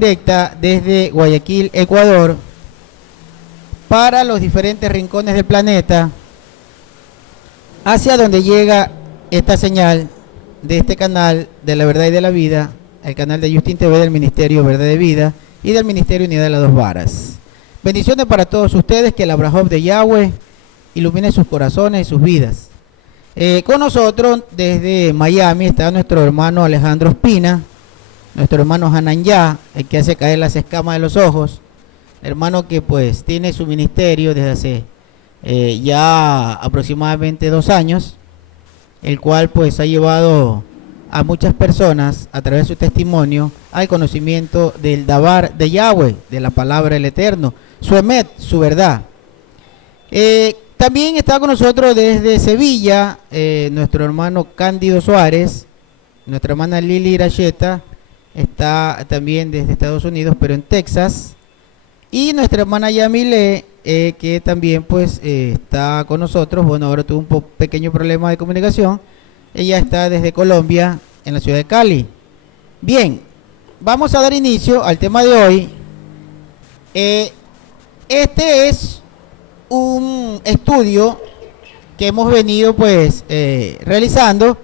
directa desde Guayaquil, Ecuador, para los diferentes rincones del planeta, hacia donde llega esta señal de este canal de la verdad y de la vida, el canal de Justin TV del Ministerio Verdad de Vida y del Ministerio Unidad de las Dos Varas. Bendiciones para todos ustedes, que el Abraham de Yahweh ilumine sus corazones y sus vidas. Con nosotros desde Miami está nuestro hermano Alejandro Espina, nuestro hermano Hananyá, el que hace caer las escamas de los ojos, hermano que pues tiene su ministerio desde hace ya aproximadamente 2 años, el cual pues ha llevado a muchas personas a través de su testimonio al conocimiento del Dabar de Yahweh, de la palabra del Eterno, su Emet, su verdad. También está con nosotros desde Sevilla nuestro hermano Cándido Suárez, nuestra hermana Lili Iracheta está también desde Estados Unidos, pero en Texas, y nuestra hermana Yamile, que también pues está con nosotros. Bueno, ahora tuvo un pequeño problema de comunicación. Ella está desde Colombia, en la ciudad de Cali. Bien, vamos a dar inicio al tema de hoy. Este es un estudio que hemos venido pues realizando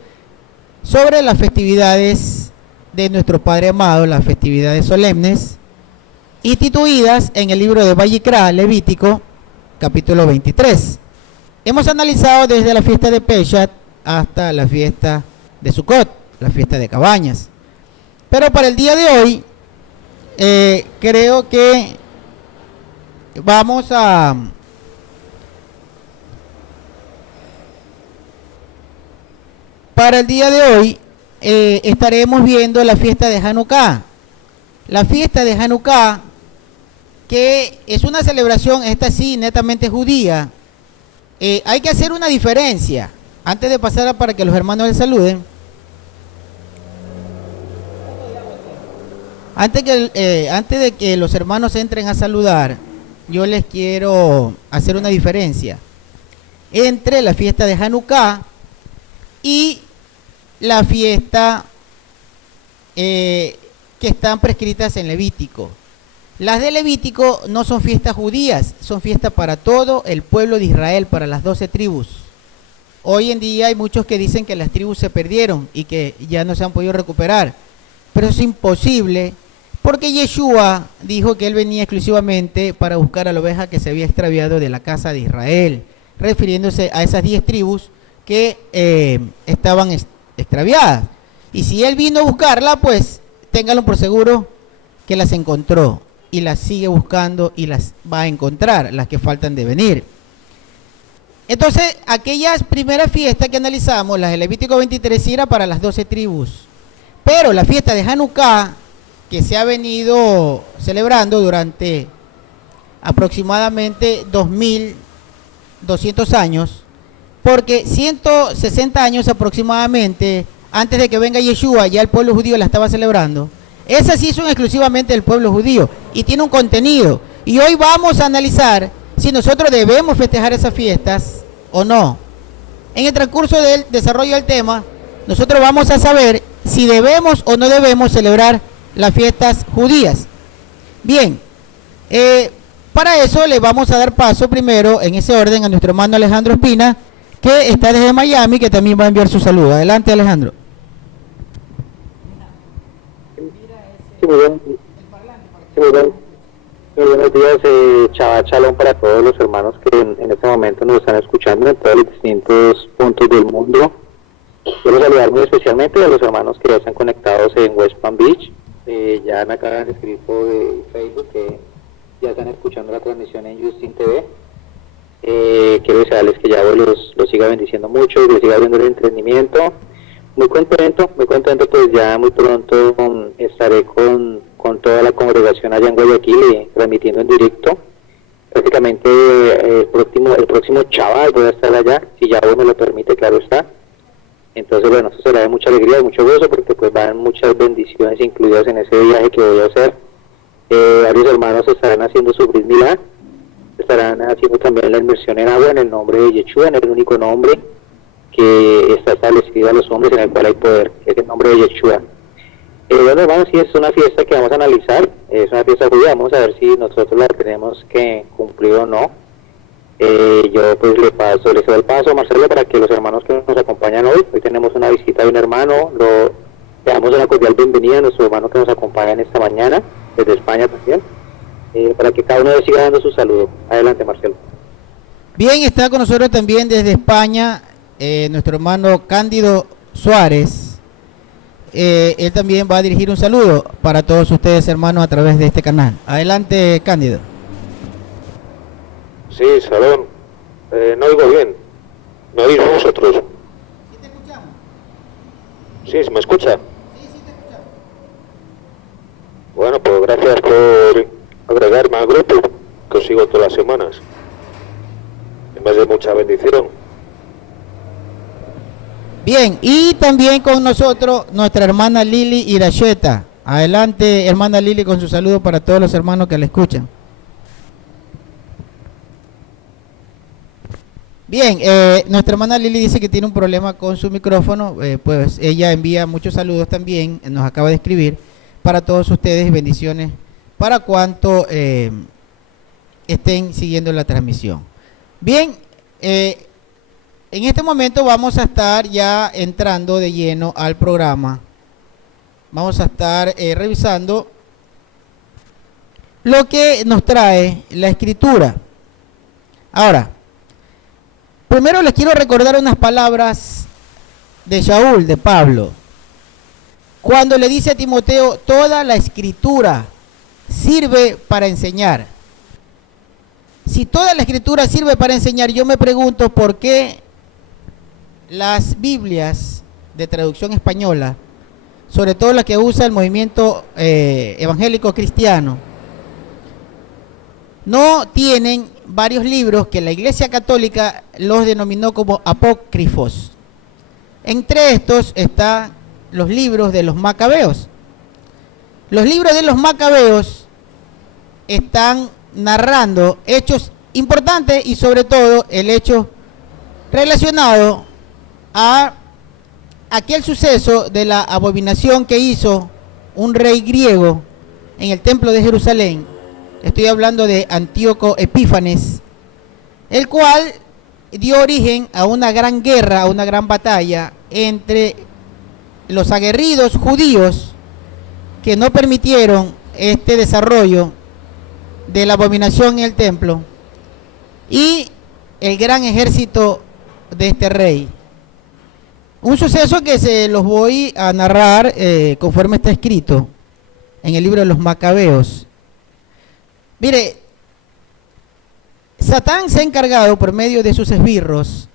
sobre las festividades de nuestro Padre amado, las festividades solemnes, instituidas en el libro de Vayikra, Levítico, capítulo 23. Hemos analizado desde la fiesta de Peshat hasta la fiesta de Sukkot, la fiesta de cabañas. Pero para el día de hoy, creo que vamos a para el día de hoy estaremos viendo la fiesta de Hanukkah. La fiesta de Hanukkah, que es una celebración, esta sí, netamente judía. Hay que hacer una diferencia. Antes de pasar para que los hermanos les saluden, antes de que los hermanos entren a saludar, yo les quiero hacer una diferencia entre la fiesta de Hanukkah y la fiesta que están prescritas en Levítico. Las de Levítico no son fiestas judías, son fiestas para todo el pueblo de Israel, para las 12 tribus. Hoy en día hay muchos que dicen que las tribus se perdieron y que ya no se han podido recuperar, pero es imposible, porque Yeshua dijo que él venía exclusivamente para buscar a la oveja que se había extraviado de la casa de Israel, refiriéndose a esas 10 tribus que estaban extraviadas. Y si él vino a buscarla, pues ténganlo por seguro que las encontró y las sigue buscando y las va a encontrar, las que faltan de venir. Entonces, aquellas primeras fiestas que analizamos, las de Levítico 23, era para las 12 tribus. Pero la fiesta de Hanukkah, que se ha venido celebrando durante aproximadamente 2200 años, porque 160 años aproximadamente antes de que venga Yeshua, ya el pueblo judío la estaba celebrando. Esas sí son exclusivamente del pueblo judío y tiene un contenido. Y hoy vamos a analizar si nosotros debemos festejar esas fiestas o no. En el transcurso del desarrollo del tema, nosotros vamos a saber si debemos o no debemos celebrar las fiestas judías. Bien, para eso le vamos a dar paso primero, en ese orden, a nuestro hermano Alejandro Espina, que está desde Miami, que también va a enviar su saludo. Adelante, Alejandro. Sí, muy bien. Sí, muy bien. Muy buenos días, Shabbat Shalom para todos los hermanos que en este momento nos están escuchando en todos los distintos puntos del mundo. Quiero saludar muy especialmente a los hermanos que ya están conectados en West Palm Beach. Ya me acaban de escribir por Facebook que ya están escuchando la transmisión en Justin TV. Quiero desearles que Yahweh los siga bendiciendo mucho y les siga dando el entendimiento. Muy contento, pues ya muy pronto estaré con toda la congregación allá en Guayaquil transmitiendo en directo. Prácticamente el próximo Shabbat voy a estar allá, si Yahweh me lo permite, claro está. Entonces, bueno, eso será de mucha alegría, de mucho gozo, porque pues van muchas bendiciones incluidas en ese viaje que voy a hacer. Varios hermanos estarán haciendo su Brit Milá, estarán haciendo también la inmersión en agua en el nombre de Yeshua, en el único nombre que está establecido a los hombres en el cual hay poder, que es el nombre de Yeshua. Bueno, hermanos, sí es una fiesta que vamos a analizar, es una fiesta judía, vamos a ver si nosotros la tenemos que cumplir o no. Yo pues le cedo el paso a Marcelo para que los hermanos que nos acompañan hoy tenemos una visita de un hermano, le damos una cordial bienvenida a nuestro hermano que nos acompaña en esta mañana, desde España también, para que cada uno siga dando su saludo. Adelante, Marcelo. Bien, está con nosotros también desde España nuestro hermano Cándido Suárez. Él también va a dirigir un saludo para todos ustedes, hermanos, a través de este canal. Adelante, Cándido. Sí, Salón. No oigo bien. ¿Me oís vosotros? ¿Sí te escuchamos? Sí, ¿se me escucha? Sí, sí te escuchamos. Bueno, pues gracias por agregarme al grupo, que os sigo todas las semanas. En vez de mucha bendición. Bien, y también con nosotros nuestra hermana Lili Iracheta. Adelante, hermana Lili, con su saludo para todos los hermanos que la escuchan. Bien, nuestra hermana Lili dice que tiene un problema con su micrófono, pues ella envía muchos saludos también, nos acaba de escribir, para todos ustedes, bendiciones, para cuanto estén siguiendo la transmisión. Bien, en este momento vamos a estar ya entrando de lleno al programa. Vamos a estar revisando lo que nos trae la Escritura. Ahora, primero les quiero recordar unas palabras de Shaul, de Pablo, cuando le dice a Timoteo: toda la Escritura sirve para enseñar. Si toda la Escritura sirve para enseñar, yo me pregunto por qué las Biblias de traducción española, sobre todo las que usa el movimiento evangélico cristiano, no tienen varios libros que la Iglesia Católica los denominó como apócrifos. Entre estos están los libros de los Macabeos. Los libros de los Macabeos están narrando hechos importantes y sobre todo el hecho relacionado a aquel suceso de la abominación que hizo un rey griego en el templo de Jerusalén. Estoy hablando de Antíoco Epífanes, el cual dio origen a una gran guerra, a una gran batalla entre los aguerridos judíos que no permitieron este desarrollo de la abominación en el templo y el gran ejército de este rey. Un suceso que se los voy a narrar conforme está escrito en el libro de los Macabeos. Mire, Satán se ha encargado por medio de sus esbirros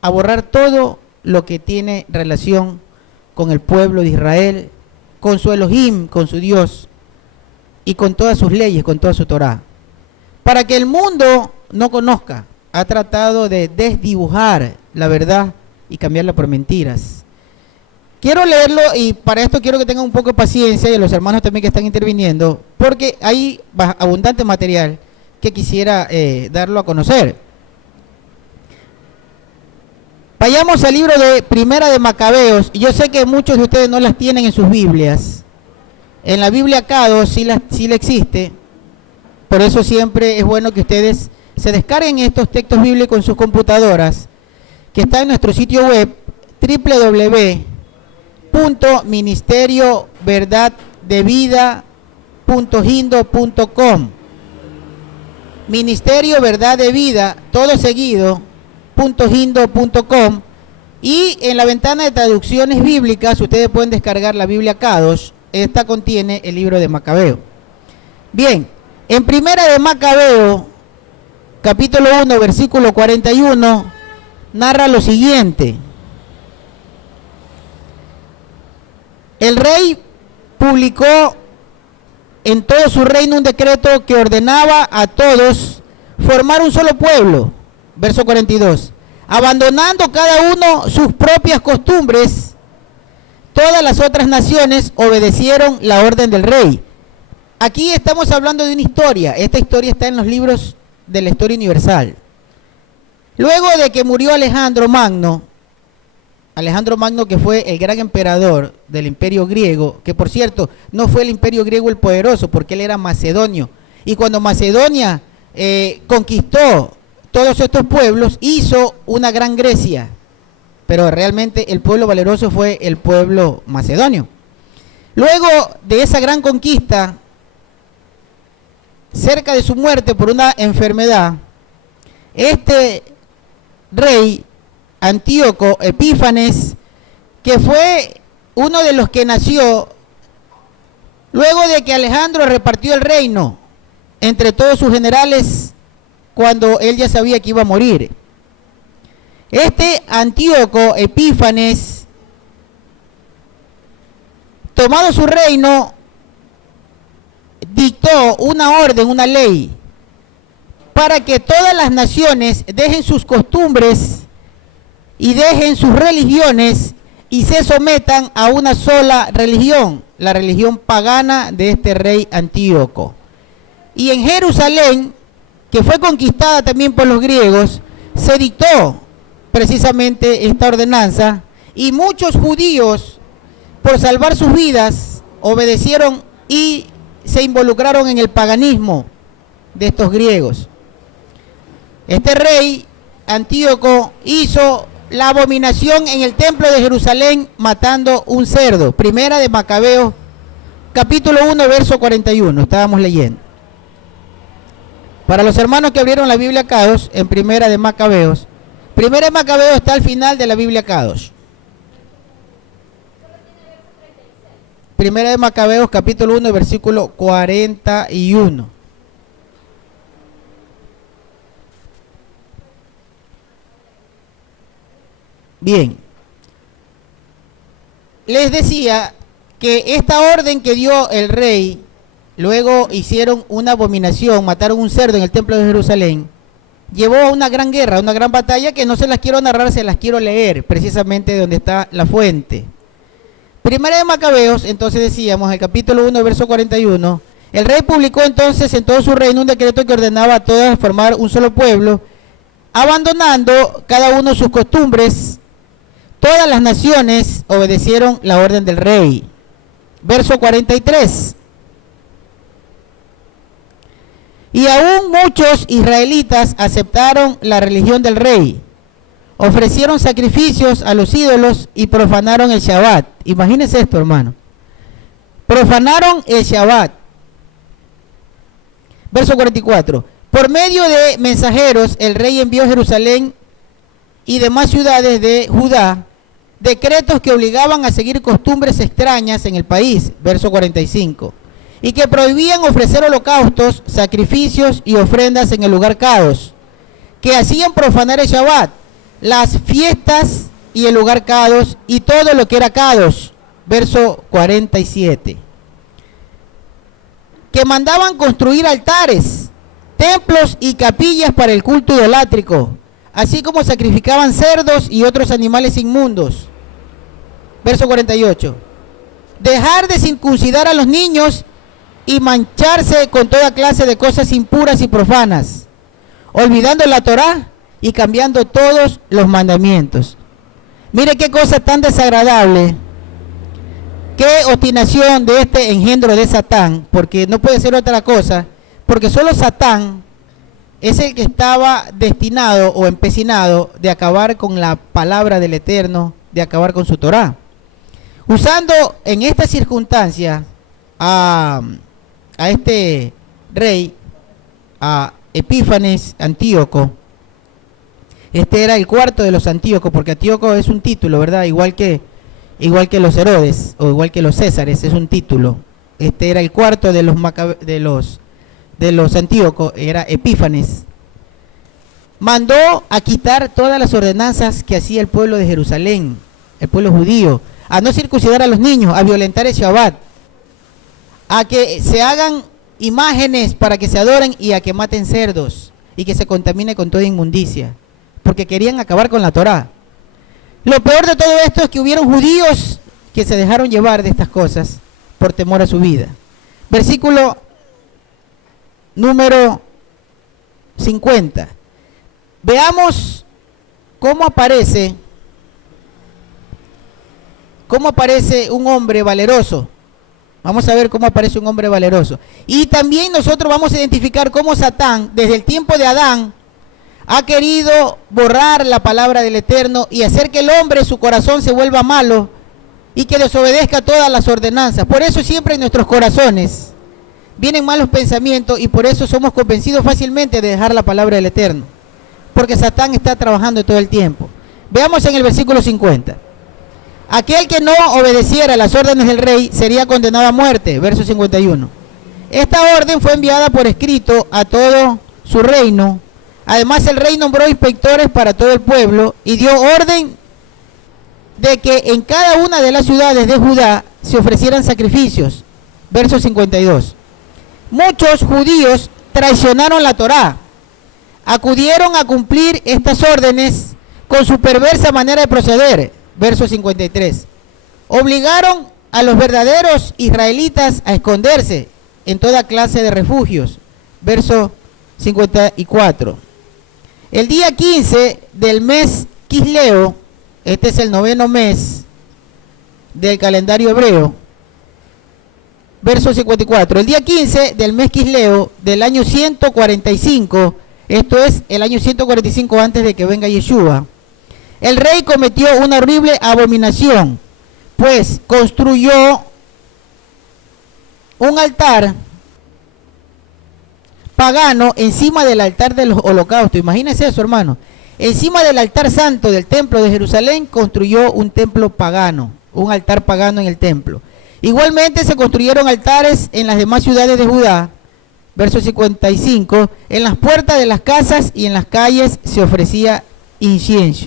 a borrar todo lo que tiene relación con el pueblo de Israel, con su Elohim, con su Dios y con todas sus leyes, con toda su Torá. Para que el mundo no conozca, ha tratado de desdibujar la verdad y cambiarla por mentiras. Quiero leerlo y para esto quiero que tengan un poco de paciencia y a los hermanos también que están interviniendo, porque hay abundante material que quisiera darlo a conocer. Vayamos al libro de Primera de Macabeos. Yo sé que muchos de ustedes no las tienen en sus Biblias. En la Biblia K2 sí la existe. Por eso siempre es bueno que ustedes se descarguen estos textos bíblicos en sus computadoras, que está en nuestro sitio web www.ministerioverdadevida.hindo.com. Ministerio Verdad de Vida, todo seguido, .hindo.com. Y en la ventana de traducciones bíblicas ustedes pueden descargar la Biblia K2. Esta contiene el libro de Macabeo. Bien, en Primera de Macabeo, capítulo 1, versículo 41, narra lo siguiente: el rey publicó en todo su reino un decreto que ordenaba a todos formar un solo pueblo. Verso 42. Abandonando cada uno sus propias costumbres, todas las otras naciones obedecieron la orden del rey. Aquí estamos hablando de una historia. Esta historia está en los libros de la historia universal. Luego de que murió Alejandro Magno, Alejandro Magno, que fue el gran emperador del imperio griego, que por cierto, no fue el imperio griego el poderoso, porque él era macedonio. Y cuando Macedonia conquistó todos estos pueblos, hizo una gran Grecia. Pero realmente el pueblo valeroso fue el pueblo macedonio. Luego de esa gran conquista, cerca de su muerte por una enfermedad, este rey Antíoco Epífanes, que fue uno de los que nació luego de que Alejandro repartió el reino entre todos sus generales cuando él ya sabía que iba a morir. Este Antíoco Epífanes, tomado su reino, dictó una orden, una ley, para que todas las naciones dejen sus costumbres y dejen sus religiones y se sometan a una sola religión, la religión pagana de este rey Antíoco. Y en Jerusalén, que fue conquistada también por los griegos, se dictó precisamente esta ordenanza, y muchos judíos, por salvar sus vidas, obedecieron y se involucraron en el paganismo de estos griegos. Este rey Antíoco hizo la abominación en el templo de Jerusalén, matando un cerdo. Primera de Macabeos, capítulo 1, verso 41, estábamos leyendo. Para los hermanos que abrieron la Biblia Kadosh, en Primera de Macabeos está al final de la Biblia Kadosh. Primera de Macabeos, capítulo 1, versículo 41. Bien, les decía que esta orden que dio el rey, luego hicieron una abominación, mataron un cerdo en el templo de Jerusalén, llevó a una gran guerra, una gran batalla que no se las quiero narrar, se las quiero leer, precisamente donde está la fuente. Primera de Macabeos, entonces decíamos, el capítulo 1, verso 41, el rey publicó entonces en todo su reino un decreto que ordenaba a todos formar un solo pueblo, abandonando cada uno sus costumbres. Todas las naciones obedecieron la orden del rey. Verso 43. Y aún muchos israelitas aceptaron la religión del rey. Ofrecieron sacrificios a los ídolos y profanaron el Shabbat. Imagínense esto, hermano. Profanaron el Shabbat. Verso 44. Por medio de mensajeros, el rey envió a Jerusalén y demás ciudades de Judá decretos que obligaban a seguir costumbres extrañas en el país. Verso 45. Y que prohibían ofrecer holocaustos, sacrificios y ofrendas en el lugar Kadosh, que hacían profanar el Shabbat, las fiestas y el lugar Kadosh y todo lo que era Kadosh. Verso 47. Que mandaban construir altares, templos y capillas para el culto idolátrico, así como sacrificaban cerdos y otros animales inmundos. Verso 48. Dejar de circuncidar a los niños y mancharse con toda clase de cosas impuras y profanas, olvidando la Torá y cambiando todos los mandamientos. Mire qué cosa tan desagradable, qué obstinación de este engendro de Satán, porque no puede ser otra cosa, porque solo Satán es el que estaba destinado o empecinado de acabar con la palabra del Eterno, de acabar con su Torá. Usando en esta circunstancia a este rey, a Epífanes Antíoco. Este era el cuarto de los Antíocos, porque Antíoco es un título, ¿verdad? Igual que los Herodes o igual que los Césares, es un título. Este era el cuarto de los Antíocos, era Epífanes. Mandó a quitar todas las ordenanzas que hacía el pueblo de Jerusalén, el pueblo judío, a no circuncidar a los niños, a violentar el Shabbat, a que se hagan imágenes para que se adoren y a que maten cerdos y que se contamine con toda inmundicia, porque querían acabar con la Torá. Lo peor de todo esto es que hubieron judíos que se dejaron llevar de estas cosas por temor a su vida. Versículo número 50. Veamos cómo aparece cómo aparece un hombre valeroso. Vamos a ver cómo aparece un hombre valeroso. Y también nosotros vamos a identificar cómo Satán, desde el tiempo de Adán, ha querido borrar la palabra del Eterno y hacer que el hombre, su corazón, se vuelva malo y que desobedezca todas las ordenanzas. Por eso siempre en nuestros corazones vienen malos pensamientos y por eso somos convencidos fácilmente de dejar la palabra del Eterno. Porque Satán está trabajando todo el tiempo. Veamos en el versículo 50. Aquel que no obedeciera las órdenes del rey sería condenado a muerte. Verso 51. Esta orden fue enviada por escrito a todo su reino. Además el rey nombró inspectores para todo el pueblo y dio orden de que en cada una de las ciudades de Judá se ofrecieran sacrificios. Verso 52. Muchos judíos traicionaron la Torá, acudieron a cumplir estas órdenes con su perversa manera de proceder. Verso 53. Obligaron a los verdaderos israelitas a esconderse en toda clase de refugios. Verso 54. El día 15 del mes Quisleo, este es el 9º mes del calendario hebreo, verso 54, el día 15 del mes Quisleo del año 145, esto es el año 145 antes de que venga Yeshua, el rey cometió una horrible abominación, pues construyó un altar pagano encima del altar de los holocaustos. Imagínense eso, hermano. Encima del altar santo del templo de Jerusalén construyó un templo pagano, un altar pagano en el templo. Igualmente se construyeron altares en las demás ciudades de Judá. Verso 55. En las puertas de las casas y en las calles se ofrecía incienso.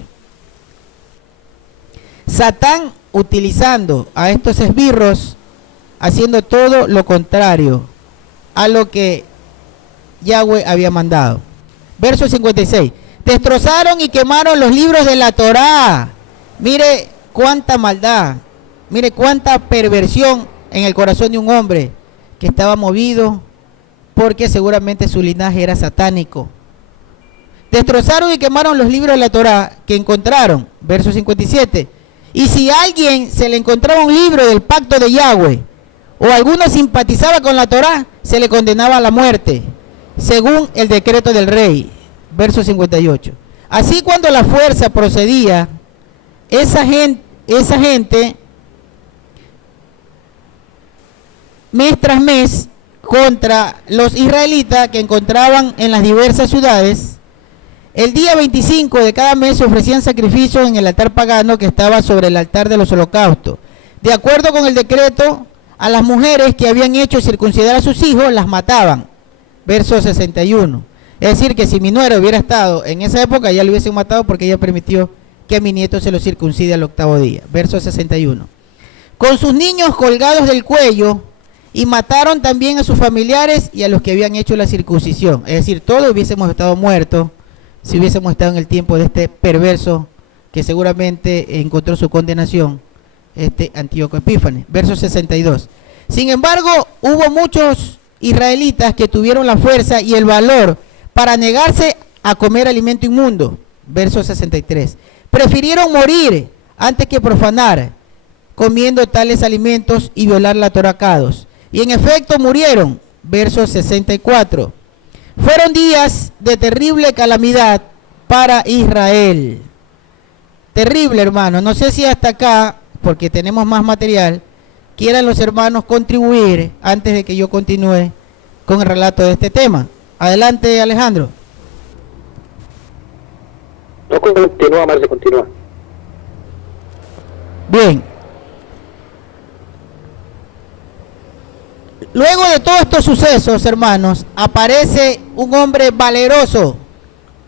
Satán utilizando a estos esbirros, haciendo todo lo contrario a lo que Yahweh había mandado. Verso 56. Destrozaron y quemaron los libros de la Torá. Mire cuánta maldad, mire cuánta perversión en el corazón de un hombre que estaba movido porque seguramente su linaje era satánico. Destrozaron y quemaron los libros de la Torá que encontraron. Verso 57. Y si a alguien se le encontraba un libro del pacto de Yahweh o alguno simpatizaba con la Torá, se le condenaba a la muerte, según el decreto del rey. Verso 58. Así cuando la fuerza procedía, esa gente mes tras mes contra los israelitas que encontraban en las diversas ciudades, el día 25 de cada mes se ofrecían sacrificios en el altar pagano que estaba sobre el altar de los holocaustos. De acuerdo con el decreto, a las mujeres que habían hecho circuncidar a sus hijos las mataban. Verso 61. Es decir, que si mi nuera hubiera estado en esa época, ya lo hubiesen matado porque ella permitió que a mi nieto se lo circuncide al 8º día. Verso 61. Con sus niños colgados del cuello, y mataron también a sus familiares y a los que habían hecho la circuncisión. Es decir, todos hubiésemos estado muertos si hubiésemos estado en el tiempo de este perverso que seguramente encontró su condenación, Antíoco Epífanes. Verso 62. Sin embargo, hubo muchos israelitas que tuvieron la fuerza y el valor para negarse a comer alimento inmundo. Verso 63. Prefirieron morir antes que profanar comiendo tales alimentos y violar la Torá Kadosh. Y en efecto murieron. Verso 64. Fueron días de terrible calamidad para Israel. Terrible, hermano. No sé si hasta acá, porque tenemos más material, quieran los hermanos contribuir antes de que yo continúe con el relato de este tema. Adelante, Alejandro. No, continúa, Marce, continúa. Bien. Luego de todos estos sucesos, hermanos, aparece un hombre valeroso,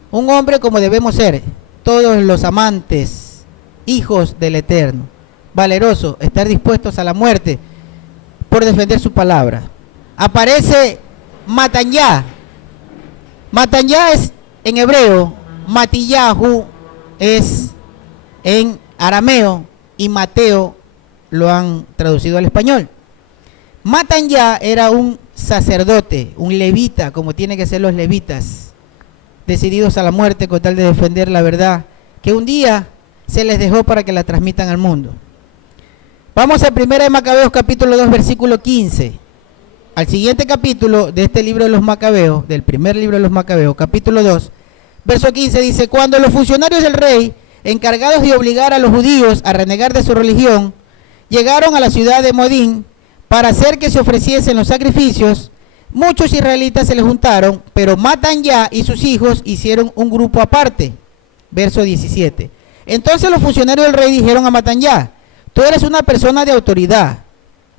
un hombre como debemos ser, todos los amantes, hijos del Eterno, valeroso, estar dispuestos a la muerte por defender su palabra. Aparece Matanyá. Matanyá es en hebreo, Matillahu es en arameo y Mateo lo han traducido al español. Matanyá era un sacerdote, un levita, como tienen que ser los levitas, decididos a la muerte con tal de defender la verdad que un día se les dejó para que la transmitan al mundo. Vamos a 1 de Macabeos capítulo 2 versículo 15. Al siguiente capítulo de este libro de los Macabeos, del primer libro de los Macabeos, capítulo 2, verso 15 dice: cuando los funcionarios del rey, encargados de obligar a los judíos a renegar de su religión, llegaron a la ciudad de Modín para hacer que se ofreciesen los sacrificios, muchos israelitas se les juntaron, pero Matanyá y sus hijos hicieron un grupo aparte. Verso 17. Entonces los funcionarios del rey dijeron a Matanyá: tú eres una persona de autoridad,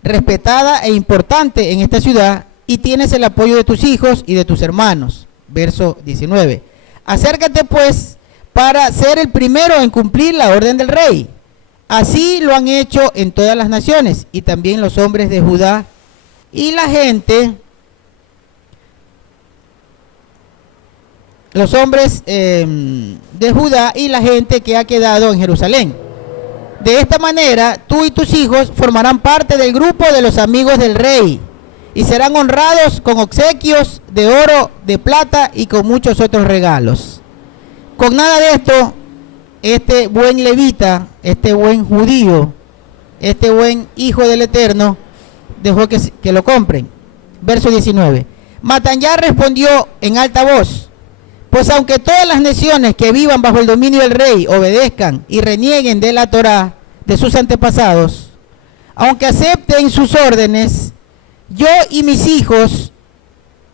respetada e importante en esta ciudad, y tienes el apoyo de tus hijos y de tus hermanos. Verso 19. Acércate pues para ser el primero en cumplir la orden del rey. Así lo han hecho en todas las naciones, y también los hombres de Judá y la gente, los hombres de Judá y la gente que ha quedado en Jerusalén. De esta manera, tú y tus hijos formarán parte del grupo de los amigos del rey, y serán honrados con obsequios de oro, de plata y con muchos otros regalos. Con nada de esto, este buen levita, este buen judío, este buen hijo del Eterno, dejó que lo compren. Verso 19. Matanyá respondió en alta voz: pues aunque todas las naciones que vivan bajo el dominio del rey obedezcan y renieguen de la Torá de sus antepasados, aunque acepten sus órdenes, yo y mis hijos,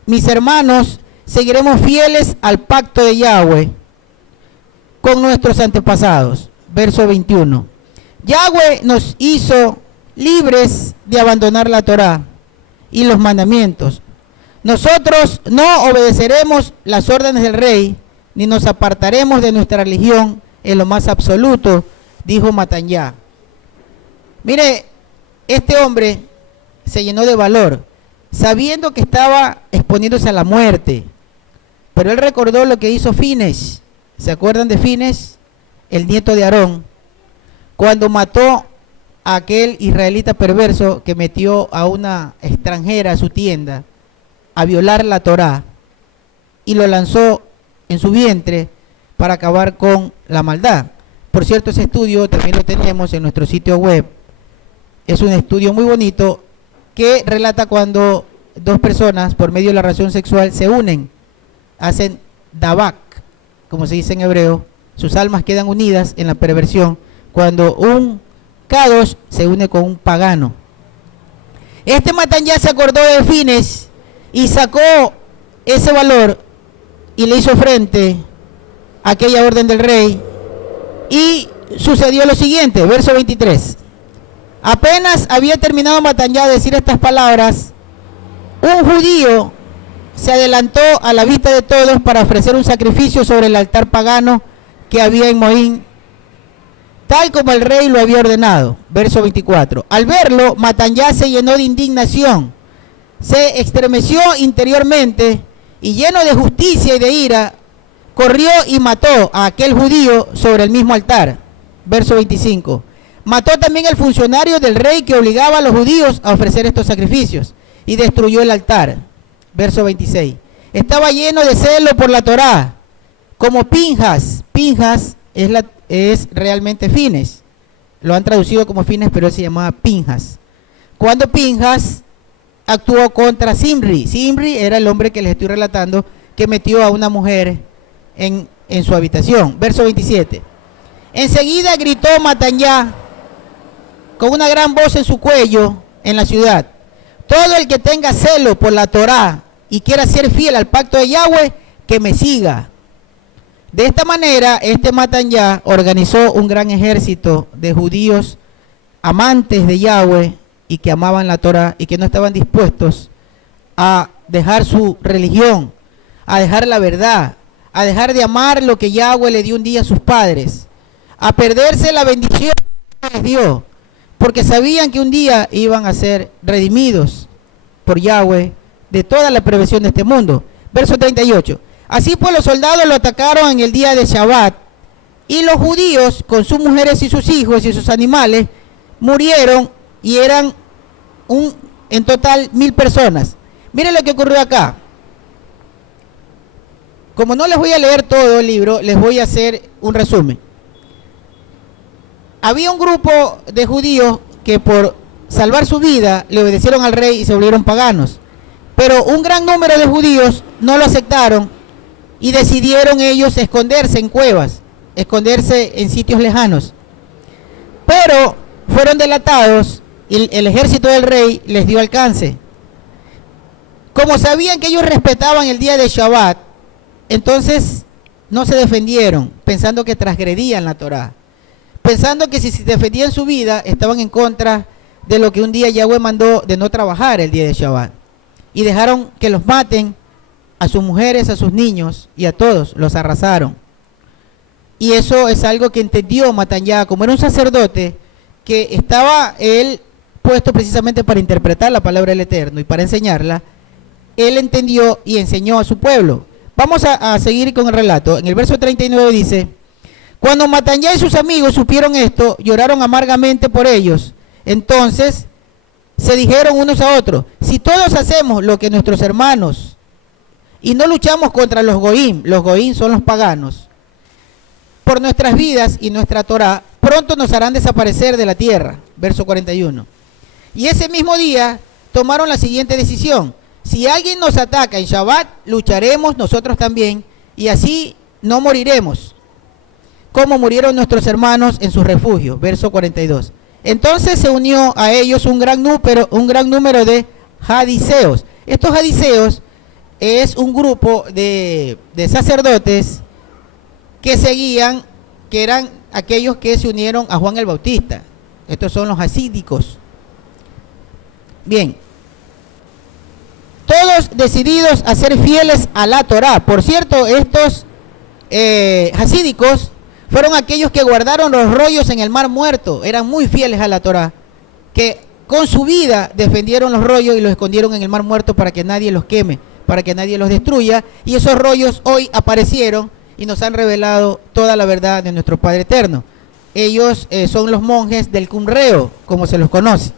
mis hermanos, seguiremos fieles al pacto de Yahweh con nuestros antepasados. Verso 21. Yahweh nos hizo libres de abandonar la Torá y los mandamientos. Nosotros no obedeceremos las órdenes del rey, ni nos apartaremos de nuestra religión en lo más absoluto, dijo Matanyá. Mire, este hombre se llenó de valor, sabiendo que estaba exponiéndose a la muerte, pero él recordó lo que hizo Fines. ¿Se acuerdan de Fines, el nieto de Aarón, cuando mató a aquel israelita perverso que metió a una extranjera a su tienda a violar la Torá y lo lanzó en su vientre para acabar con la maldad? Por cierto, ese estudio también lo tenemos en nuestro sitio web. Es un estudio muy bonito que relata cuando dos personas por medio de la relación sexual se unen, hacen dabak, como se dice en hebreo, sus almas quedan unidas en la perversión cuando un kadosh se une con un pagano. Este Matanyá se acordó de Fines y sacó ese valor y le hizo frente a aquella orden del rey, y sucedió lo siguiente. Verso 23. Apenas había terminado Matanyá de decir estas palabras, un judío se adelantó a la vista de todos para ofrecer un sacrificio sobre el altar pagano que había en Moín, tal como el rey lo había ordenado. Verso 24. Al verlo, Matanyá se llenó de indignación, se estremeció interiormente, y lleno de justicia y de ira, corrió y mató a aquel judío sobre el mismo altar. Verso 25. Mató también al funcionario del rey que obligaba a los judíos a ofrecer estos sacrificios, y destruyó el altar. Verso 26. Estaba lleno de celo por la Torá, como Pinjas. Pinjas es realmente Fines. Lo han traducido como Fines, pero él se llamaba Pinjas. Cuando Pinjas actuó contra Zimri. Zimri era el hombre que les estoy relatando, que metió a una mujer en su habitación. Verso 27. Enseguida gritó Matanyá con una gran voz en su cuello en la ciudad: todo el que tenga celo por la Torá y quiera ser fiel al pacto de Yahweh, que me siga. De esta manera, este Matanyá organizó un gran ejército de judíos amantes de Yahweh y que amaban la Torá y que no estaban dispuestos a dejar su religión, a dejar la verdad, a dejar de amar lo que Yahweh le dio un día a sus padres, a perderse la bendición que les dio, porque sabían que un día iban a ser redimidos por Yahweh de toda la perversión de este mundo. Verso 38. Así pues los soldados lo atacaron en el día de Shabbat, y los judíos con sus mujeres y sus hijos y sus animales murieron, y eran en total 1000 personas. Miren lo que ocurrió acá. Como no les voy a leer todo el libro, les voy a hacer un resumen. Había un grupo de judíos que por salvar su vida le obedecieron al rey y se volvieron paganos. Pero un gran número de judíos no lo aceptaron y decidieron ellos esconderse en cuevas, esconderse en sitios lejanos. Pero fueron delatados y el ejército del rey les dio alcance. Como sabían que ellos respetaban el día de Shabbat, entonces no se defendieron, pensando que transgredían la Torá, pensando que si se defendían su vida, estaban en contra de lo que un día Yahweh mandó de no trabajar el día de Shabbat. Y dejaron que los maten a sus mujeres, a sus niños y a todos, los arrasaron. Y eso es algo que entendió Matanyá, como era un sacerdote, que estaba él puesto precisamente para interpretar la palabra del Eterno y para enseñarla. Él entendió y enseñó a su pueblo. Vamos a seguir con el relato. En el verso 39 dice: cuando Matanyá y sus amigos supieron esto, lloraron amargamente por ellos. Entonces se dijeron unos a otros: si todos hacemos lo que nuestros hermanos y no luchamos contra los goim son los paganos, por nuestras vidas y nuestra Torá, pronto nos harán desaparecer de la tierra. Verso 41. Y ese mismo día tomaron la siguiente decisión: si alguien nos ataca en Shabbat, lucharemos nosotros también, y así no moriremos, como murieron nuestros hermanos en sus refugios. Verso 42. Entonces se unió a ellos un gran número de hadiseos. Estos hadiseos es un grupo de sacerdotes que seguían, que eran aquellos que se unieron a Juan el Bautista. Estos son los hasídicos. Bien, todos decididos a ser fieles a la Torá. Por cierto, estos hasídicos fueron aquellos que guardaron los rollos en el Mar Muerto, eran muy fieles a la Torá, que con su vida defendieron los rollos y los escondieron en el Mar Muerto para que nadie los queme, para que nadie los destruya, y esos rollos hoy aparecieron y nos han revelado toda la verdad de nuestro Padre Eterno. Ellos son los monjes del Qumreo, como se los conoce.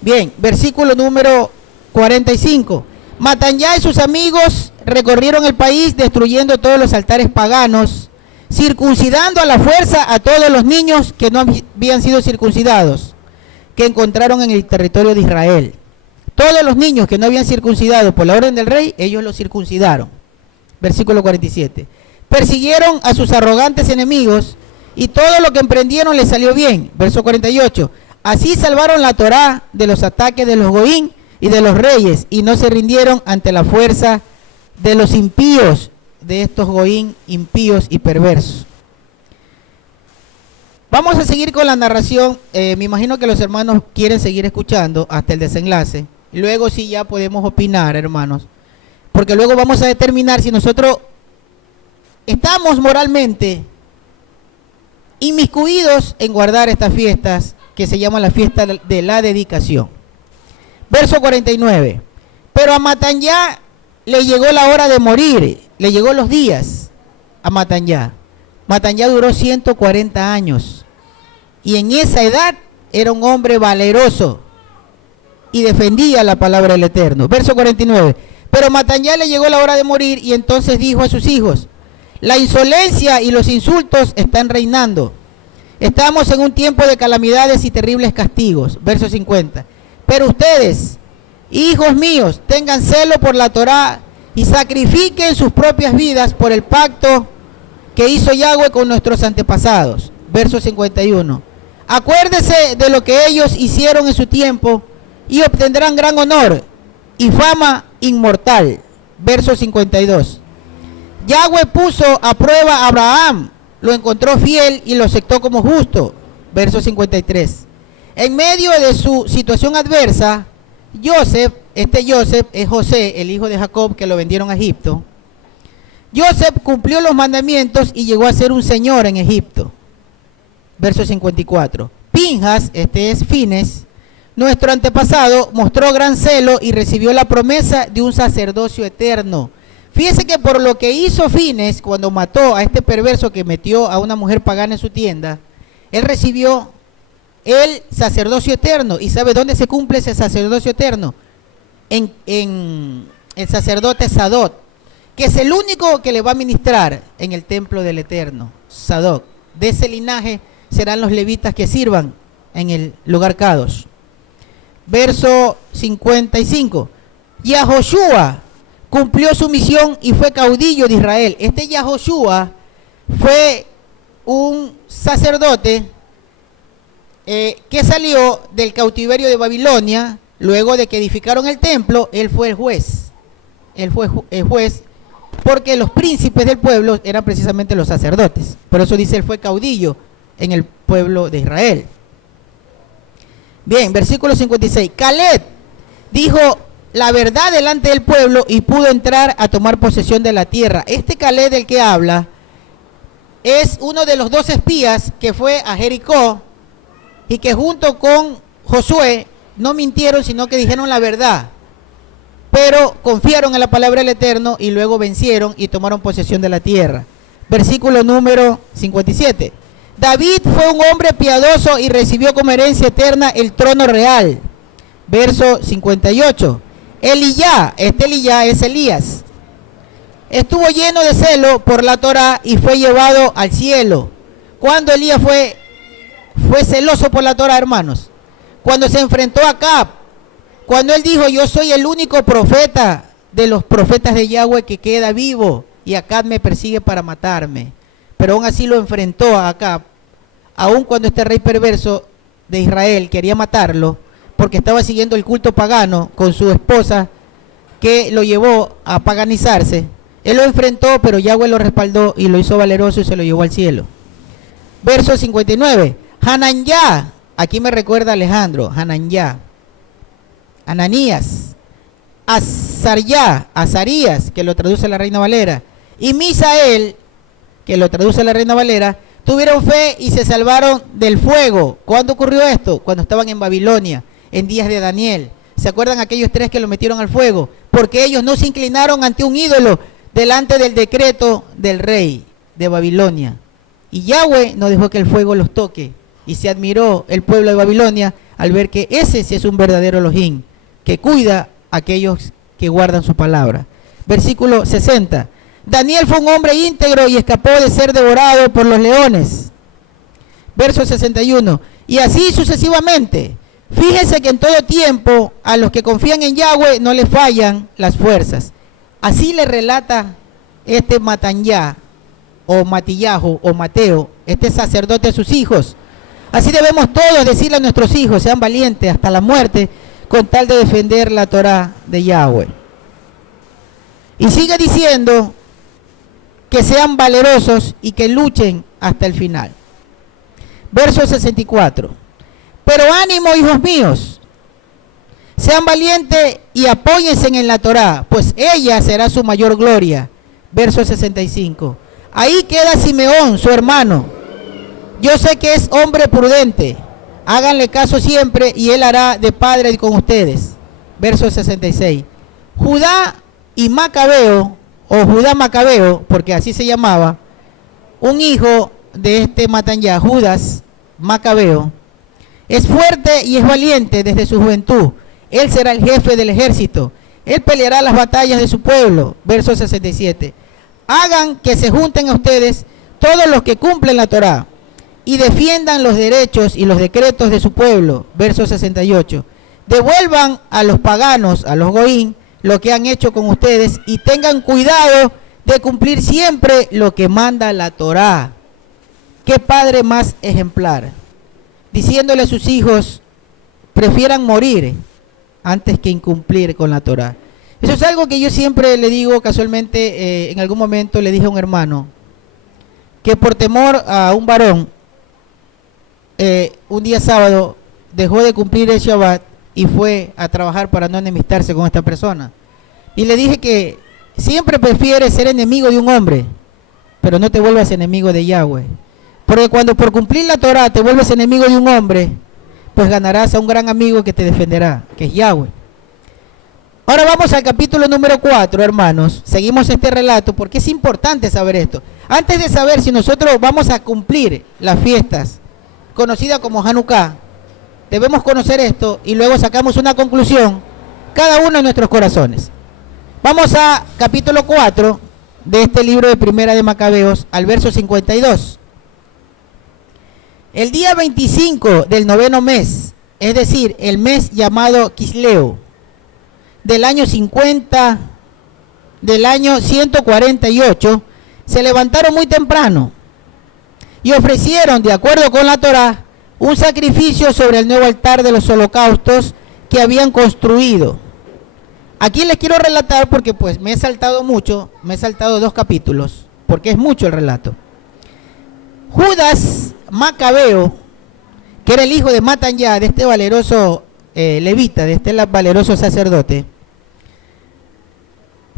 Bien, versículo número 45. Matanyá y sus amigos recorrieron el país destruyendo todos los altares paganos, circuncidando a la fuerza a todos los niños que no habían sido circuncidados, que encontraron en el territorio de Israel. Todos los niños que no habían circuncidado por la orden del rey, ellos los circuncidaron. Versículo 47. Persiguieron a sus arrogantes enemigos y todo lo que emprendieron les salió bien. Verso 48. Así salvaron la Torá de los ataques de los goín y de los reyes, y no se rindieron ante la fuerza de los impíos, de estos goín impíos y perversos. Vamos a seguir con la narración. Me imagino que los hermanos quieren seguir escuchando hasta el desenlace. Luego sí ya podemos opinar, hermanos, porque luego vamos a determinar si nosotros estamos moralmente inmiscuidos en guardar estas fiestas que se llaman la fiesta de la dedicación. Verso 49. Pero a Matanyá le llegó la hora de morir, le llegó los días a Matanyá. Matanyá duró 140 años y en esa edad era un hombre valeroso y defendía la palabra del Eterno. Verso 49. Pero a Matanyá le llegó la hora de morir y entonces dijo a sus hijos: la insolencia y los insultos están reinando. Estamos en un tiempo de calamidades y terribles castigos. Verso 50. Pero ustedes, hijos míos, tengan celo por la Torá y sacrifiquen sus propias vidas por el pacto que hizo Yahweh con nuestros antepasados. Verso 51. Acuérdese de lo que ellos hicieron en su tiempo y obtendrán gran honor y fama inmortal. Verso 52. Yahweh puso a prueba a Abraham, lo encontró fiel y lo aceptó como justo. Verso 53. En medio de su situación adversa, Joseph es José, el hijo de Jacob que lo vendieron a Egipto. Joseph cumplió los mandamientos y llegó a ser un señor en Egipto. Verso 54. Pinjas, es Fines, nuestro antepasado, mostró gran celo y recibió la promesa de un sacerdocio eterno. Fíjese que por lo que hizo Fines cuando mató a este perverso que metió a una mujer pagana en su tienda, él recibió el sacerdocio eterno. ¿Y sabe dónde se cumple ese sacerdocio eterno? En el sacerdote Sadoc, que es el único que le va a ministrar en el templo del Eterno. Sadoc. De ese linaje serán los levitas que sirvan en el lugar Kadosh. Verso 55. Yahoshua cumplió su misión y fue caudillo de Israel. Este Yahoshua fue un sacerdote que salió del cautiverio de Babilonia. Luego de que edificaron el templo, él fue el juez. Él fue el juez porque los príncipes del pueblo eran precisamente los sacerdotes. Por eso dice, él fue caudillo en el pueblo de Israel. Bien, versículo 56. Caleb dijo la verdad delante del pueblo y pudo entrar a tomar posesión de la tierra. Este Caleb del que habla es uno de los 2 espías que fue a Jericó y que junto con Josué no mintieron, sino que dijeron la verdad, pero confiaron en la palabra del Eterno y luego vencieron y tomaron posesión de la tierra. Versículo número 57. David fue un hombre piadoso y recibió como herencia eterna el trono real. Verso 58. Eliyá, este Eliyá es Elías, estuvo lleno de celo por la Torá y fue llevado al cielo. Cuando Elías fue celoso por la Torá, hermanos, cuando se enfrentó a Acab, cuando él dijo, yo soy el único profeta de los profetas de Yahweh que queda vivo, y Acab me persigue para matarme. Pero aún así lo enfrentó a Acab, aun cuando este rey perverso de Israel quería matarlo, porque estaba siguiendo el culto pagano con su esposa, que lo llevó a paganizarse. Él lo enfrentó, pero Yahweh lo respaldó y lo hizo valeroso y se lo llevó al cielo. Verso 59. Hananyá, aquí me recuerda a Alejandro, Hananyá. Ananías, Azarías, que lo traduce la Reina Valera, y Misael, que lo traduce la Reina Valera, tuvieron fe y se salvaron del fuego. ¿Cuándo ocurrió esto? Cuando estaban en Babilonia, en días de Daniel. ¿Se acuerdan aquellos 3 que lo metieron al fuego? Porque ellos no se inclinaron ante un ídolo delante del decreto del rey de Babilonia. Y Yahweh no dejó que el fuego los toque. Y se admiró el pueblo de Babilonia al ver que ese sí es un verdadero Elohim, que cuida a aquellos que guardan su palabra. Versículo 60. Daniel fue un hombre íntegro y escapó de ser devorado por los leones. Verso 61. Y así sucesivamente. Fíjense que en todo tiempo a los que confían en Yahweh no les fallan las fuerzas. Así le relata este Matanyá, o Matillahu, o Mateo, este sacerdote a sus hijos. Así debemos todos decirle a nuestros hijos, sean valientes hasta la muerte, con tal de defender la Torá de Yahweh. Y sigue diciendo que sean valerosos y que luchen hasta el final. Verso 64. Pero ánimo, hijos míos, sean valientes y apóyense en la Torá, pues ella será su mayor gloria. Verso 65. Ahí queda Simeón, su hermano. Yo sé que es hombre prudente. Háganle caso siempre y él hará de padre con ustedes. Verso 66. Judá y Macabeo, o Judá Macabeo, porque así se llamaba, un hijo de este Matanyá, Judas Macabeo, es fuerte y es valiente desde su juventud. Él será el jefe del ejército. Él peleará las batallas de su pueblo. Verso 67. Hagan que se junten a ustedes todos los que cumplen la Torá y defiendan los derechos y los decretos de su pueblo. Verso 68. Devuelvan a los paganos, a los goín, lo que han hecho con ustedes y tengan cuidado de cumplir siempre lo que manda la Torá. ¿Qué padre más ejemplar? Diciéndole a sus hijos, prefieran morir antes que incumplir con la Torá. Eso es algo que yo siempre le digo casualmente, en algún momento le dije a un hermano, que por temor a un varón, un día sábado dejó de cumplir el Shabbat y fue a trabajar para no enemistarse con esta persona. Y le dije que siempre prefiere ser enemigo de un hombre, pero no te vuelvas enemigo de Yahweh. Porque cuando por cumplir la Torah te vuelves enemigo de un hombre, pues ganarás a un gran amigo que te defenderá, que es Yahweh. Ahora vamos al capítulo número 4, hermanos. Seguimos este relato porque es importante saber esto. Antes de saber si nosotros vamos a cumplir las fiestas conocidas como Hanukkah, debemos conocer esto y luego sacamos una conclusión, cada uno en nuestros corazones. Vamos a capítulo 4 de este libro de Primera de Macabeos, al verso 52. El día 25 del noveno mes, es decir, el mes llamado Quisleo, del año 50, del año 148, se levantaron muy temprano y ofrecieron, de acuerdo con la Torá, un sacrificio sobre el nuevo altar de los holocaustos que habían construido. Aquí les quiero relatar porque pues me he saltado mucho, me he saltado 2 capítulos, porque es mucho el relato. Judas Macabeo, que era el hijo de Matanyá, de este valeroso levita, de este valeroso sacerdote,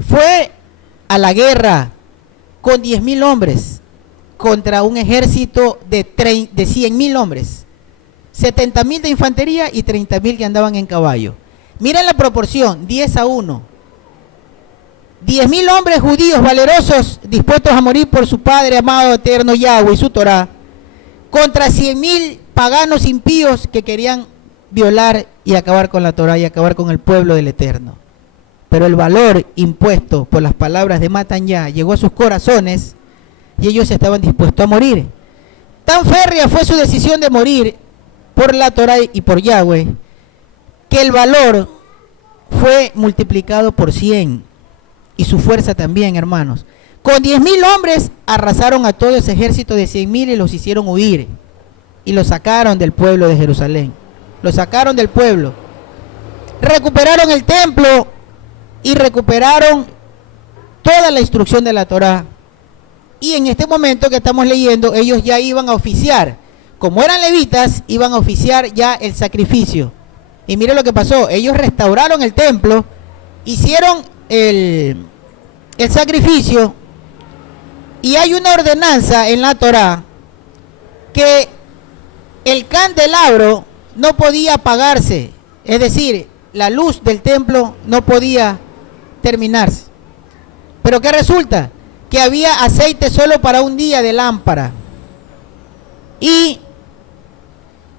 fue a la guerra con 10.000 hombres contra un ejército de 100.000 hombres, 70.000 de infantería y 30.000 que andaban en caballo. Miren la proporción, 10-1. 10.000 hombres judíos valerosos dispuestos a morir por su Padre amado eterno Yahweh y su Torá, contra 100.000 paganos impíos que querían violar y acabar con la Torá y acabar con el pueblo del Eterno. Pero el valor impuesto por las palabras de Matanyá llegó a sus corazones y ellos estaban dispuestos a morir. Tan férrea fue su decisión de morir por la Torá y por Yahweh, que el valor fue multiplicado por 100 y su fuerza también, hermanos. Con 10.000 hombres arrasaron a todo ese ejército de 100.000 y los hicieron huir y los sacaron del pueblo de Jerusalén. Los sacaron del pueblo. Recuperaron el templo y recuperaron toda la instrucción de la Torá. Y en este momento que estamos leyendo, ellos ya iban a oficiar. Como eran levitas, iban a oficiar ya el sacrificio. Y mire lo que pasó. Ellos restauraron el templo, hicieron el sacrificio, y hay una ordenanza en la Torá que el candelabro no podía apagarse. Es decir, la luz del templo no podía terminarse. Pero ¿qué resulta? Que había aceite solo para un día de lámpara. Y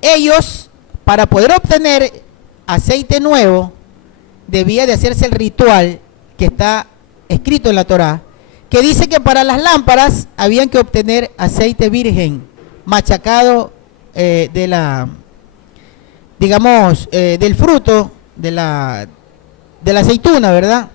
ellos, para poder obtener aceite nuevo, debía de hacerse el ritual que está escrito en la Torá, que dice que para las lámparas habían que obtener aceite virgen, machacado del fruto de la aceituna, ¿verdad?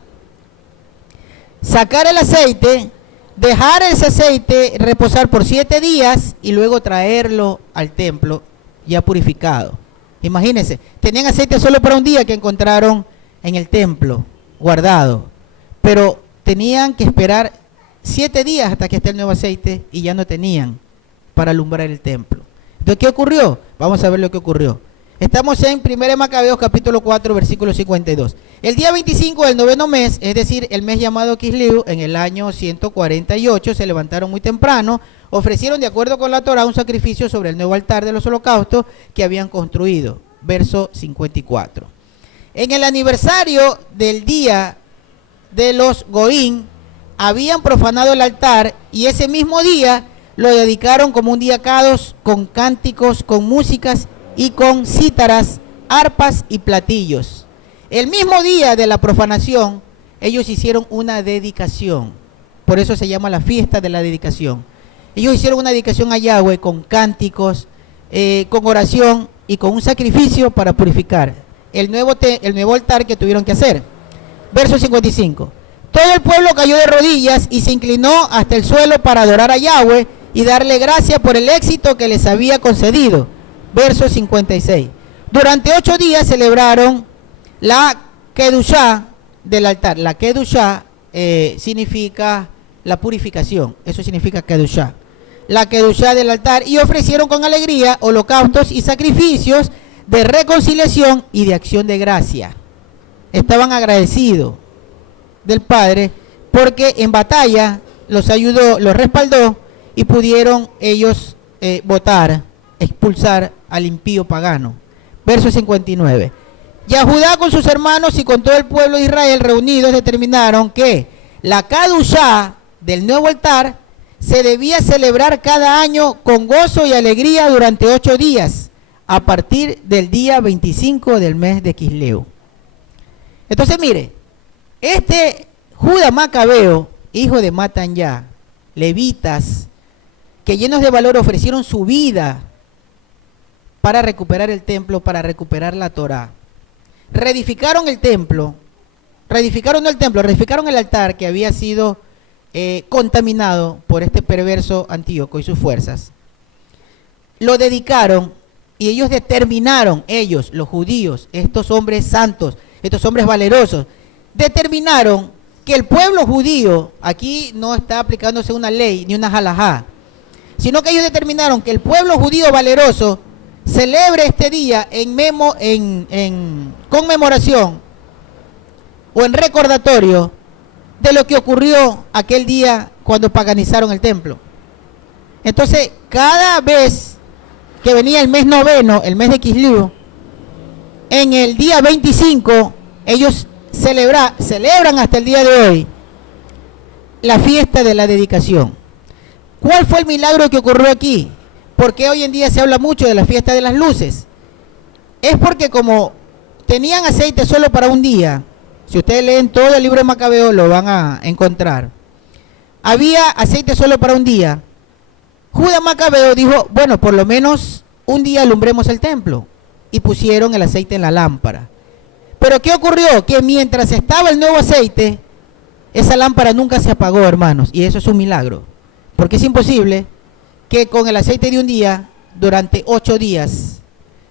Sacar el aceite, dejar ese aceite reposar por 7 días y luego traerlo al templo ya purificado. Imagínense, tenían aceite solo para un día que encontraron en el templo guardado, pero tenían que esperar 7 días hasta que esté el nuevo aceite y ya no tenían para alumbrar el templo. Entonces, ¿qué ocurrió? Vamos a ver lo que ocurrió. Estamos en 1 Macabeos capítulo 4 versículo 52. El día 25 del noveno mes, es decir, el mes llamado Quisleu, en el año 148, se levantaron muy temprano, ofrecieron de acuerdo con la Torá un sacrificio sobre el nuevo altar de los holocaustos que habían construido. Verso 54. En el aniversario del día de los Goín, habían profanado el altar y ese mismo día lo dedicaron como un día Kadosh, con cánticos, con músicas y con cítaras, arpas y platillos. El mismo día de la profanación, ellos hicieron una dedicación. Por eso se llama la fiesta de la dedicación. Ellos hicieron una dedicación a Yahweh con cánticos, con oración y con un sacrificio para purificar el nuevo altar que tuvieron que hacer. Verso 55. Todo el pueblo cayó de rodillas y se inclinó hasta el suelo para adorar a Yahweh y darle gracias por el éxito que les había concedido. Verso 56. Durante 8 días celebraron la Kedushá del altar. La Kedushá significa la purificación. Eso significa Kedushá. La Kedushá del altar, y ofrecieron con alegría holocaustos y sacrificios de reconciliación y de acción de gracia. Estaban agradecidos del Padre porque en batalla los ayudó, los respaldó y pudieron ellos expulsar al impío pagano. Verso 59. Yahudá con sus hermanos y con todo el pueblo de Israel reunidos determinaron que la Kedushá del nuevo altar se debía celebrar cada año con gozo y alegría durante 8 días, a partir del día 25 del mes de Quisleu. Entonces, mire, este Judas Macabeo, hijo de Matanyá, levitas, que llenos de valor ofrecieron su vida para recuperar el templo, para recuperar la Torá. Reedificaron el templo, reedificaron el altar que había sido contaminado por este perverso Antíoco y sus fuerzas. Lo dedicaron y ellos determinaron, ellos, los judíos, estos hombres santos, estos hombres valerosos, determinaron que el pueblo judío, aquí no está aplicándose una ley ni una halajá, sino que ellos determinaron que el pueblo judío valeroso celebre este día en conmemoración o en recordatorio de lo que ocurrió aquel día cuando paganizaron el templo. Entonces, cada vez que venía el mes noveno, el mes de Kislev, en el día 25, ellos celebran hasta el día de hoy la fiesta de la dedicación. ¿Cuál fue el milagro que ocurrió aquí? Porque hoy en día se habla mucho de la fiesta de las luces. Es porque como tenían aceite solo para un día, si ustedes leen todo el libro de Macabeo lo van a encontrar, había aceite solo para un día. Judá Macabeo dijo, bueno, por lo menos un día alumbremos el templo, y pusieron el aceite en la lámpara. Pero ¿qué ocurrió? Que mientras estaba el nuevo aceite, esa lámpara nunca se apagó, hermanos, y eso es un milagro, porque es imposible que con el aceite de un día, durante 8 días,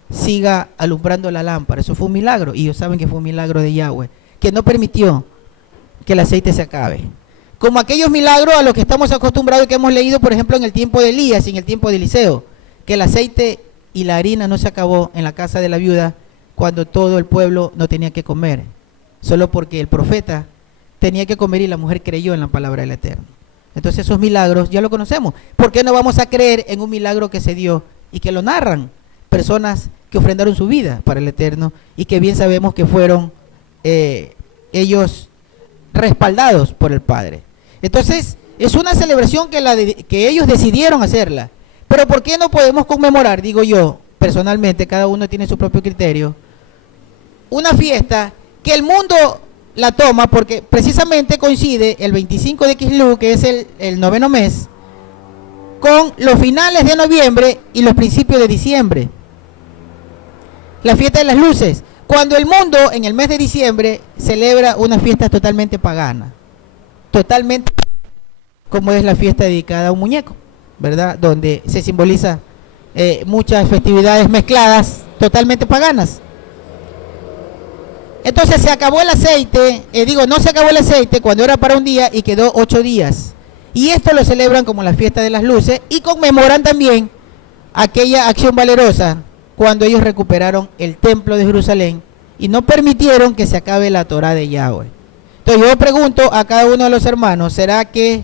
siga alumbrando la lámpara. Eso fue un milagro, y ellos saben que fue un milagro de Yahweh, que no permitió que el aceite se acabe. Como aquellos milagros a los que estamos acostumbrados y que hemos leído, por ejemplo, en el tiempo de Elías y en el tiempo de Eliseo, que el aceite y la harina no se acabó en la casa de la viuda cuando todo el pueblo no tenía que comer, solo porque el profeta tenía que comer y la mujer creyó en la palabra del Eterno. Entonces esos milagros ya lo conocemos. ¿Por qué no vamos a creer en un milagro que se dio y que lo narran personas que ofrendaron su vida para el Eterno y que bien sabemos que fueron ellos respaldados por el Padre? Entonces es una celebración que ellos decidieron hacerla. Pero ¿por qué no podemos conmemorar, digo yo, personalmente, cada uno tiene su propio criterio, una fiesta que el mundo la toma porque precisamente coincide el 25 de Kislev, que es el noveno mes, con los finales de noviembre y los principios de diciembre? La fiesta de las luces, cuando el mundo en el mes de diciembre celebra una fiesta totalmente pagana, totalmente como es la fiesta dedicada a un muñeco, ¿verdad? Donde se simboliza muchas festividades mezcladas, totalmente paganas. Entonces se acabó el aceite, no se acabó el aceite cuando era para un día y quedó 8 días. Y esto lo celebran como la fiesta de las luces y conmemoran también aquella acción valerosa cuando ellos recuperaron el templo de Jerusalén y no permitieron que se acabe la Torá de Yahweh. Entonces yo pregunto a cada uno de los hermanos, ¿será que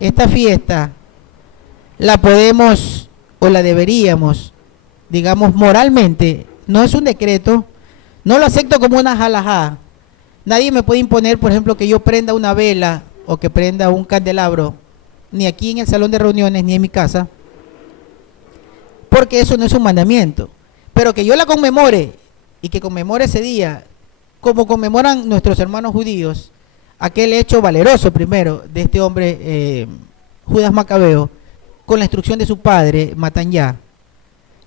esta fiesta la podemos o la deberíamos, digamos moralmente? No es un decreto, no lo acepto como una halajá. Nadie me puede imponer, por ejemplo, que yo prenda una vela o que prenda un candelabro, ni aquí en el salón de reuniones, ni en mi casa, porque eso no es un mandamiento. Pero que yo la conmemore y que conmemore ese día, como conmemoran nuestros hermanos judíos, aquel hecho valeroso primero de este hombre Judas Macabeo, con la instrucción de su padre Matanyá,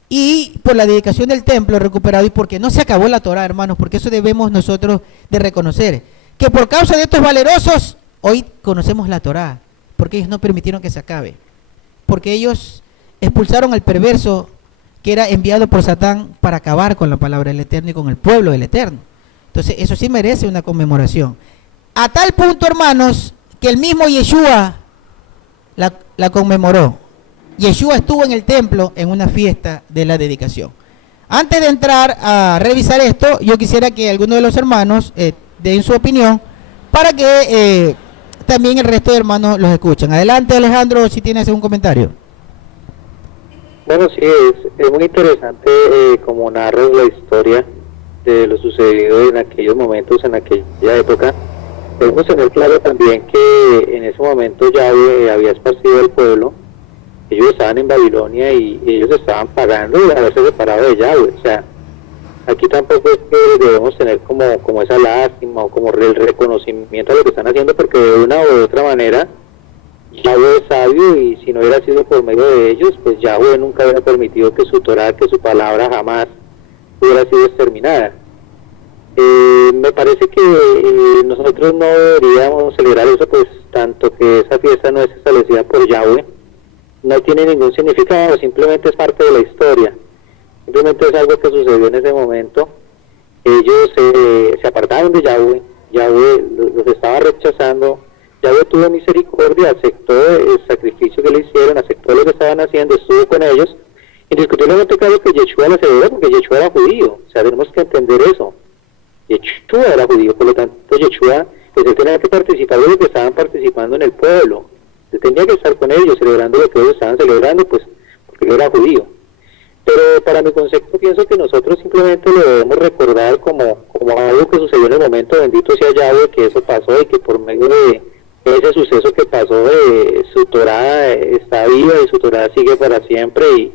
y por la dedicación del templo recuperado, y porque no se acabó la Torá, hermanos, porque eso debemos nosotros de reconocer, que por causa de estos valerosos, hoy conocemos la Torá, porque ellos no permitieron que se acabe, porque ellos expulsaron al perverso que era enviado por Satán para acabar con la palabra del Eterno y con el pueblo del Eterno. Entonces eso sí merece una conmemoración, a tal punto, hermanos, que el mismo Yeshua la conmemoró. Yeshua estuvo en el templo en una fiesta de la dedicación. Antes de entrar a revisar esto, yo quisiera que alguno de los hermanos den su opinión para que también el resto de hermanos los escuchen. Adelante, Alejandro, si tienes un comentario. Bueno, sí, es muy interesante como narras la historia de lo sucedido en aquellos momentos, en aquella época. Debemos tener claro también que en ese momento ya había esparcido el pueblo. Ellos estaban en Babilonia y ellos estaban pagando de haberse separado de Yahweh. O sea, aquí tampoco es que debemos tener como esa lástima o como el reconocimiento de lo que están haciendo, porque de una u otra manera Yahweh es sabio y si no hubiera sido por medio de ellos, pues Yahweh nunca hubiera permitido que su Torah, que su palabra jamás hubiera sido exterminada. Me parece que nosotros no deberíamos celebrar eso, pues tanto que esa fiesta no es establecida por Yahweh, no tiene ningún significado, simplemente es parte de la historia, simplemente es algo que sucedió en ese momento. Ellos se apartaron de Yahweh, Yahweh los estaba rechazando, Yahweh tuvo misericordia, aceptó el sacrificio que le hicieron, aceptó lo que estaban haciendo, estuvo con ellos. Indiscutiblemente claro que Yeshua la celebró porque Yeshua era judío, o sea, tenemos que entender eso. Yeshua era judío, por lo tanto Yeshua, pues él tenía que participar de lo que estaban participando en el pueblo, él tenía que estar con ellos, celebrando lo que ellos estaban celebrando, pues porque él era judío. Pero para mi concepto pienso que nosotros simplemente lo debemos recordar como algo que sucedió en el momento, bendito sea Yahweh, que eso pasó y que por medio de ese suceso que pasó, su Torah está viva y su Torah sigue para siempre, y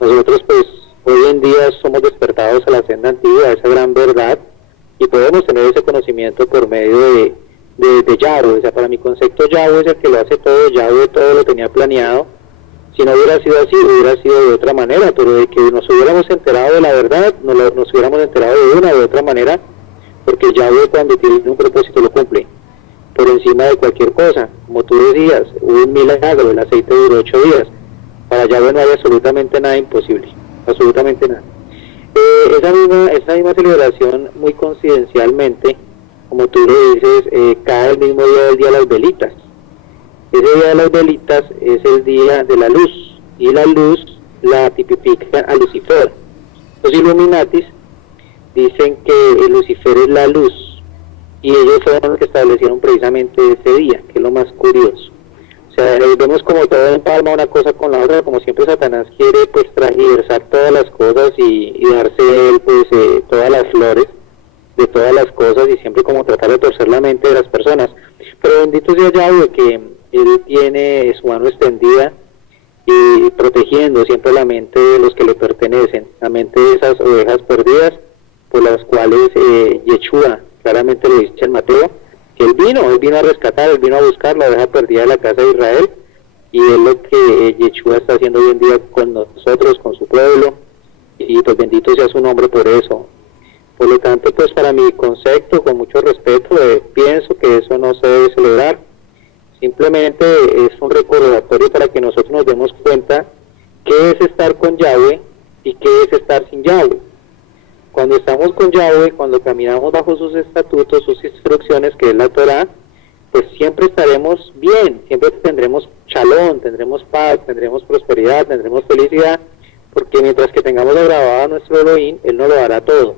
nosotros pues hoy en día somos despertados a la senda antigua, a esa gran verdad, y podemos tener ese conocimiento por medio de Yahweh. O sea, para mi concepto Yahweh es el que lo hace todo, Yahweh todo lo tenía planeado. Si no hubiera sido así, hubiera sido de otra manera, pero de que nos hubiéramos enterado de la verdad, nos hubiéramos enterado de una o de otra manera, porque Yahweh cuando tiene un propósito lo cumple, por encima de cualquier cosa. Como tú decías, hubo un milagro, el aceite duró 8 días, para Yahweh no hay absolutamente nada imposible, absolutamente nada. Esa misma celebración, muy coincidencialmente, como tú lo dices, cae el mismo día del Día de las Velitas. Ese Día de las Velitas es el Día de la Luz, y la luz la tipifica a Lucifer. Los Illuminatis dicen que Lucifer es la luz, y ellos fueron los que establecieron precisamente ese día, que es lo más curioso. O sea, vemos como todo empalma una cosa con la otra, como siempre Satanás quiere pues transversar todas las cosas y darse él pues todas las flores de todas las cosas, y siempre como tratar de torcer la mente de las personas. Pero bendito sea Yahweh, que él tiene su mano extendida y protegiendo siempre la mente de los que le pertenecen, la mente de esas ovejas perdidas, por las cuales Yeshua claramente lo dice en Mateo, que él vino a rescatar, él vino a buscar la oveja perdida de la casa de Israel, y es lo que Yeshua está haciendo hoy en día con nosotros, con su pueblo, y pues bendito sea su nombre por eso. Por lo tanto, pues para mi concepto, con mucho respeto, pienso que eso no se debe celebrar. Simplemente es un recordatorio para que nosotros nos demos cuenta qué es estar con Yahweh y qué es estar sin Yahweh. Cuando estamos con Yahweh, cuando caminamos bajo sus estatutos, sus instrucciones, que es la Torah, pues siempre estaremos bien, siempre tendremos shalom, tendremos paz, tendremos prosperidad, tendremos felicidad, porque mientras que tengamos grabado a nuestro Elohim, Él nos lo dará todo.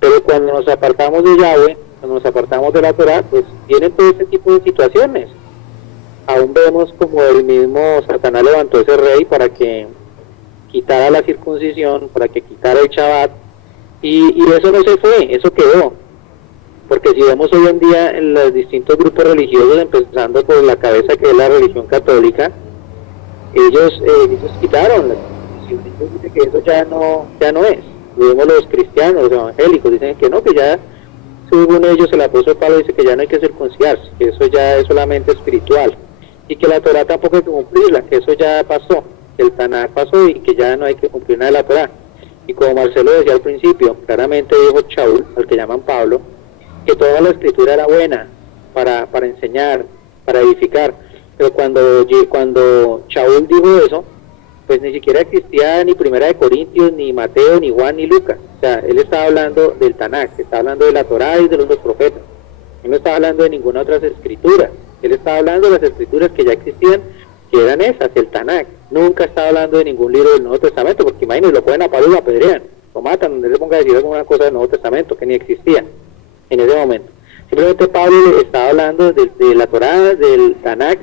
Pero cuando nos apartamos de Yahweh, cuando nos apartamos de la Torah, pues vienen todo ese tipo de situaciones. Aún vemos como el mismo Satanás levantó ese rey para que quitara la circuncisión, para que quitara el Shabbat, y eso no se fue, eso quedó. Porque si vemos hoy en día en los distintos grupos religiosos, empezando por la cabeza que es la religión católica, ellos quitaron la circuncisión, ellos dicen que eso ya no es. Vemos los cristianos, los evangélicos, dicen que no, que ya, según ellos, el apóstol Pablo dice que ya no hay que circuncidarse, que eso ya es solamente espiritual, y que la Torah tampoco hay que cumplirla, que eso ya pasó, que el Tanaj pasó y que ya no hay que cumplir nada de la Torah. Y como Marcelo decía al principio, claramente dijo Shaul, al que llaman Pablo, que toda la escritura era buena para enseñar, para edificar, pero cuando Shaul dijo eso, pues ni siquiera existía ni Primera de Corintios, ni Mateo, ni Juan, ni Lucas. O sea, él estaba hablando del Tanaj, está hablando de la Torá y de los profetas. Él no estaba hablando de ninguna otra escritura. Él estaba hablando de las escrituras que ya existían, que eran esas, el Tanaj. Nunca estaba hablando de ningún libro del Nuevo Testamento, porque imagínense, lo ponen a Pablo y lo apedrean, lo matan, donde se ponga a decir alguna cosa del Nuevo Testamento que ni existía en ese momento. Simplemente Pablo estaba hablando de la Torá, del Tanaj,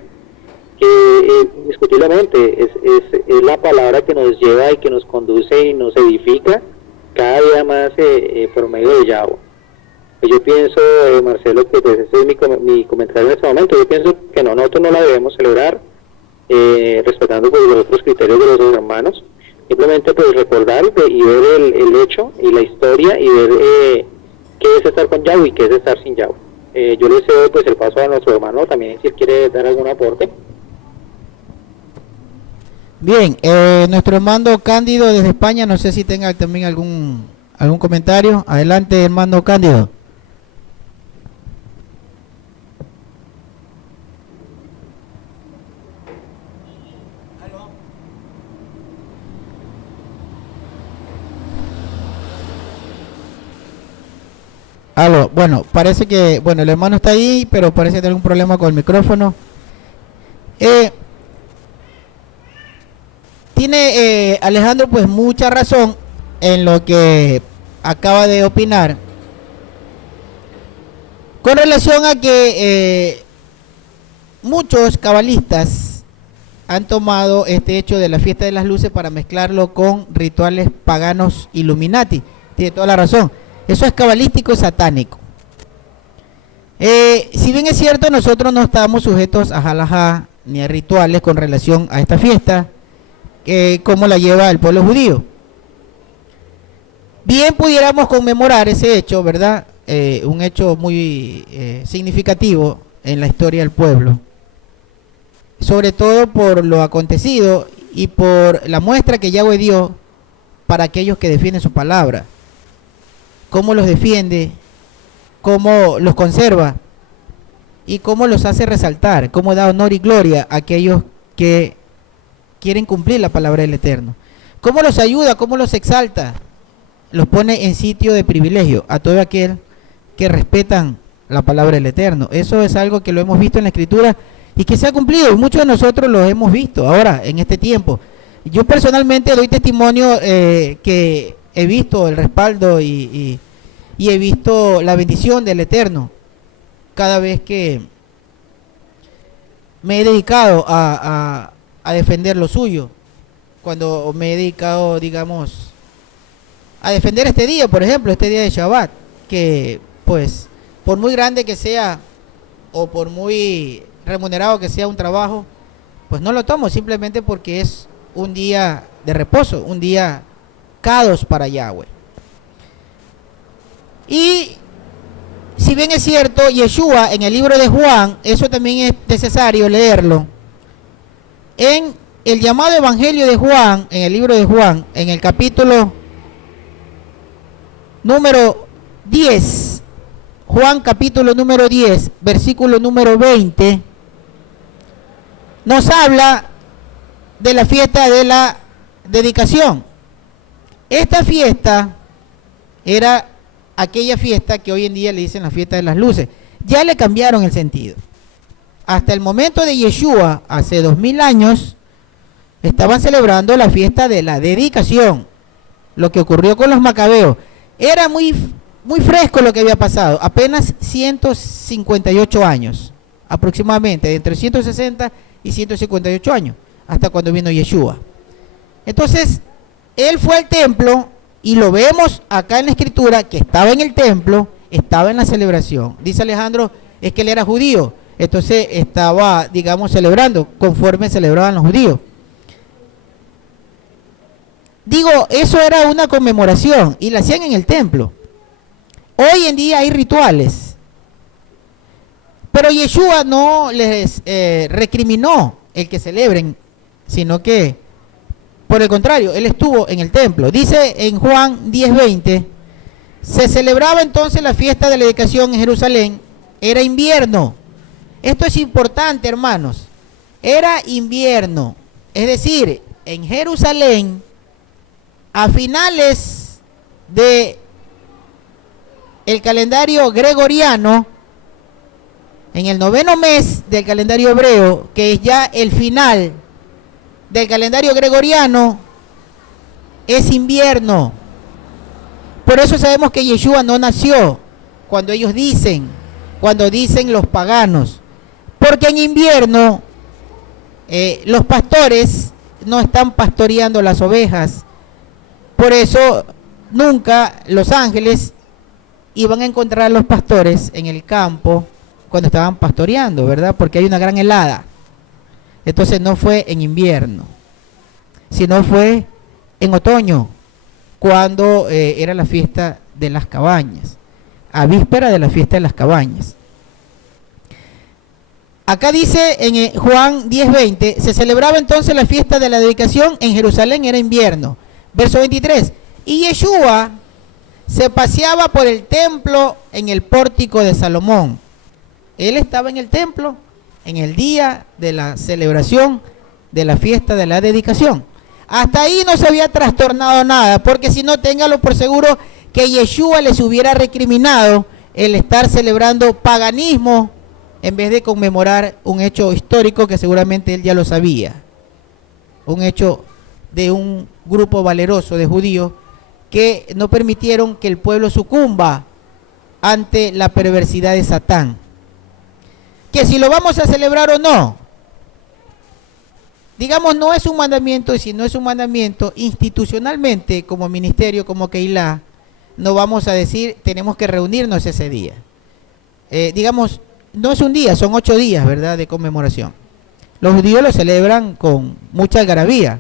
que indiscutiblemente es la palabra que nos lleva y que nos conduce y nos edifica cada día más por medio de Yahweh. Yo pienso, Marcelo, que pues ese es mi comentario en este momento. Yo pienso que nosotros no la debemos celebrar, respetando pues los otros criterios de los hermanos. Simplemente pues recordar y ver el hecho y la historia y ver qué es estar con Yahweh y qué es estar sin Yahweh. Yo le cedo pues el paso a nuestro hermano también, si él quiere dar algún aporte. Bien, nuestro hermano Cándido desde España, no sé si tenga también algún comentario. Adelante, hermano Cándido. Aló, bueno, parece que, bueno, el hermano está ahí, pero parece tener un problema con el micrófono. Tiene Alejandro pues mucha razón en lo que acaba de opinar con relación a que muchos cabalistas han tomado este hecho de la fiesta de las luces para mezclarlo con rituales paganos Illuminati. Tiene toda la razón. Eso es cabalístico y satánico. Si bien es cierto, nosotros no estamos sujetos a halajá ni a rituales con relación a esta fiesta, como la lleva el pueblo judío. Bien pudiéramos conmemorar ese hecho, ¿verdad? Un hecho muy significativo en la historia del pueblo, sobre todo por lo acontecido y por la muestra que Yahweh dio para aquellos que defienden su palabra. Cómo los defiende, cómo los conserva y cómo los hace resaltar, cómo da honor y gloria a aquellos que quieren cumplir la palabra del Eterno. Cómo los ayuda, cómo los exalta, los pone en sitio de privilegio a todo aquel que respetan la palabra del Eterno. Eso es algo que lo hemos visto en la Escritura y que se ha cumplido, y muchos de nosotros lo hemos visto ahora, en este tiempo. Yo personalmente doy testimonio que he visto el respaldo y he visto la bendición del Eterno cada vez que me he dedicado a defender lo suyo, cuando me he dedicado, digamos, a defender este día, por ejemplo, este día de Shabbat, que pues por muy grande que sea o por muy remunerado que sea un trabajo, pues no lo tomo simplemente porque es un día de reposo, un día kadosh para Yahweh. Y si bien es cierto, Yeshua en el libro de Juan, eso también es necesario leerlo, en el llamado Evangelio de Juan, en el libro de Juan, en el capítulo número 10, Juan capítulo número 10, versículo número 20, nos habla de la fiesta de la dedicación. Esta fiesta era aquella fiesta que hoy en día le dicen la fiesta de las luces. Ya le cambiaron el sentido. Hasta el momento de Yeshua, hace 2000 años, estaban celebrando la fiesta de la dedicación. Lo que ocurrió con los macabeos. Era muy fresco lo que había pasado. Apenas 158 años, aproximadamente, entre 160 y 158 años, hasta cuando vino Yeshua. Entonces, él fue al templo, y lo vemos acá en la Escritura, que estaba en el templo, estaba en la celebración. Dice Alejandro, es que él era judío, entonces estaba, digamos, celebrando, conforme celebraban los judíos. Digo, eso era una conmemoración, y la hacían en el templo. Hoy en día hay rituales, pero Yeshua no les recriminó el que celebren, sino que, por el contrario, él estuvo en el templo. Dice en Juan 10:20, se celebraba entonces la fiesta de la dedicación en Jerusalén, era invierno. Esto es importante, hermanos, era invierno, es decir, en Jerusalén, a finales de el calendario gregoriano, en el 9º mes del calendario hebreo, que es ya el final del calendario gregoriano, es invierno. Por eso sabemos que Yeshua no nació cuando dicen los paganos, porque en invierno los pastores no están pastoreando las ovejas. Por eso nunca los ángeles iban a encontrar a los pastores en el campo cuando estaban pastoreando, ¿verdad? Porque hay una gran helada. Entonces no fue en invierno, sino fue en otoño, cuando era la fiesta de las cabañas, a víspera de la fiesta de las cabañas. Acá dice en Juan 10:20, se celebraba entonces la fiesta de la dedicación en Jerusalén, era invierno. Verso 23, y Yeshua se paseaba por el templo en el pórtico de Salomón. Él estaba en el templo en el día de la celebración de la fiesta de la dedicación. Hasta ahí no se había trastornado nada, porque si no, téngalo por seguro que Yeshua les hubiera recriminado el estar celebrando paganismo en vez de conmemorar un hecho histórico que seguramente él ya lo sabía. Un hecho de un grupo valeroso de judíos que no permitieron que el pueblo sucumba ante la perversidad de Satán. Que si lo vamos a celebrar o no, digamos, no es un mandamiento, y si no es un mandamiento, institucionalmente, como ministerio, como Keilah, no vamos a decir, tenemos que reunirnos ese día. Digamos, no es un día, son 8 días, ¿verdad?, de conmemoración. Los judíos lo celebran con mucha algarabía.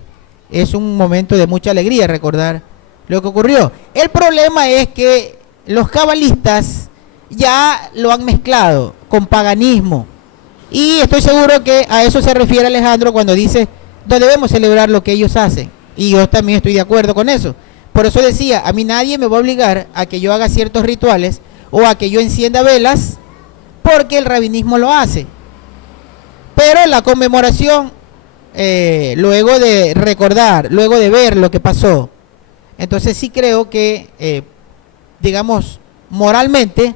Es un momento de mucha alegría recordar lo que ocurrió. El problema es que los cabalistas ya lo han mezclado con paganismo. Y estoy seguro que a eso se refiere Alejandro cuando dice, no debemos celebrar lo que ellos hacen. Y yo también estoy de acuerdo con eso. Por eso decía, a mí nadie me va a obligar a que yo haga ciertos rituales o a que yo encienda velas, porque el rabinismo lo hace. Pero la conmemoración, luego de recordar, luego de ver lo que pasó, entonces sí creo que, digamos, moralmente,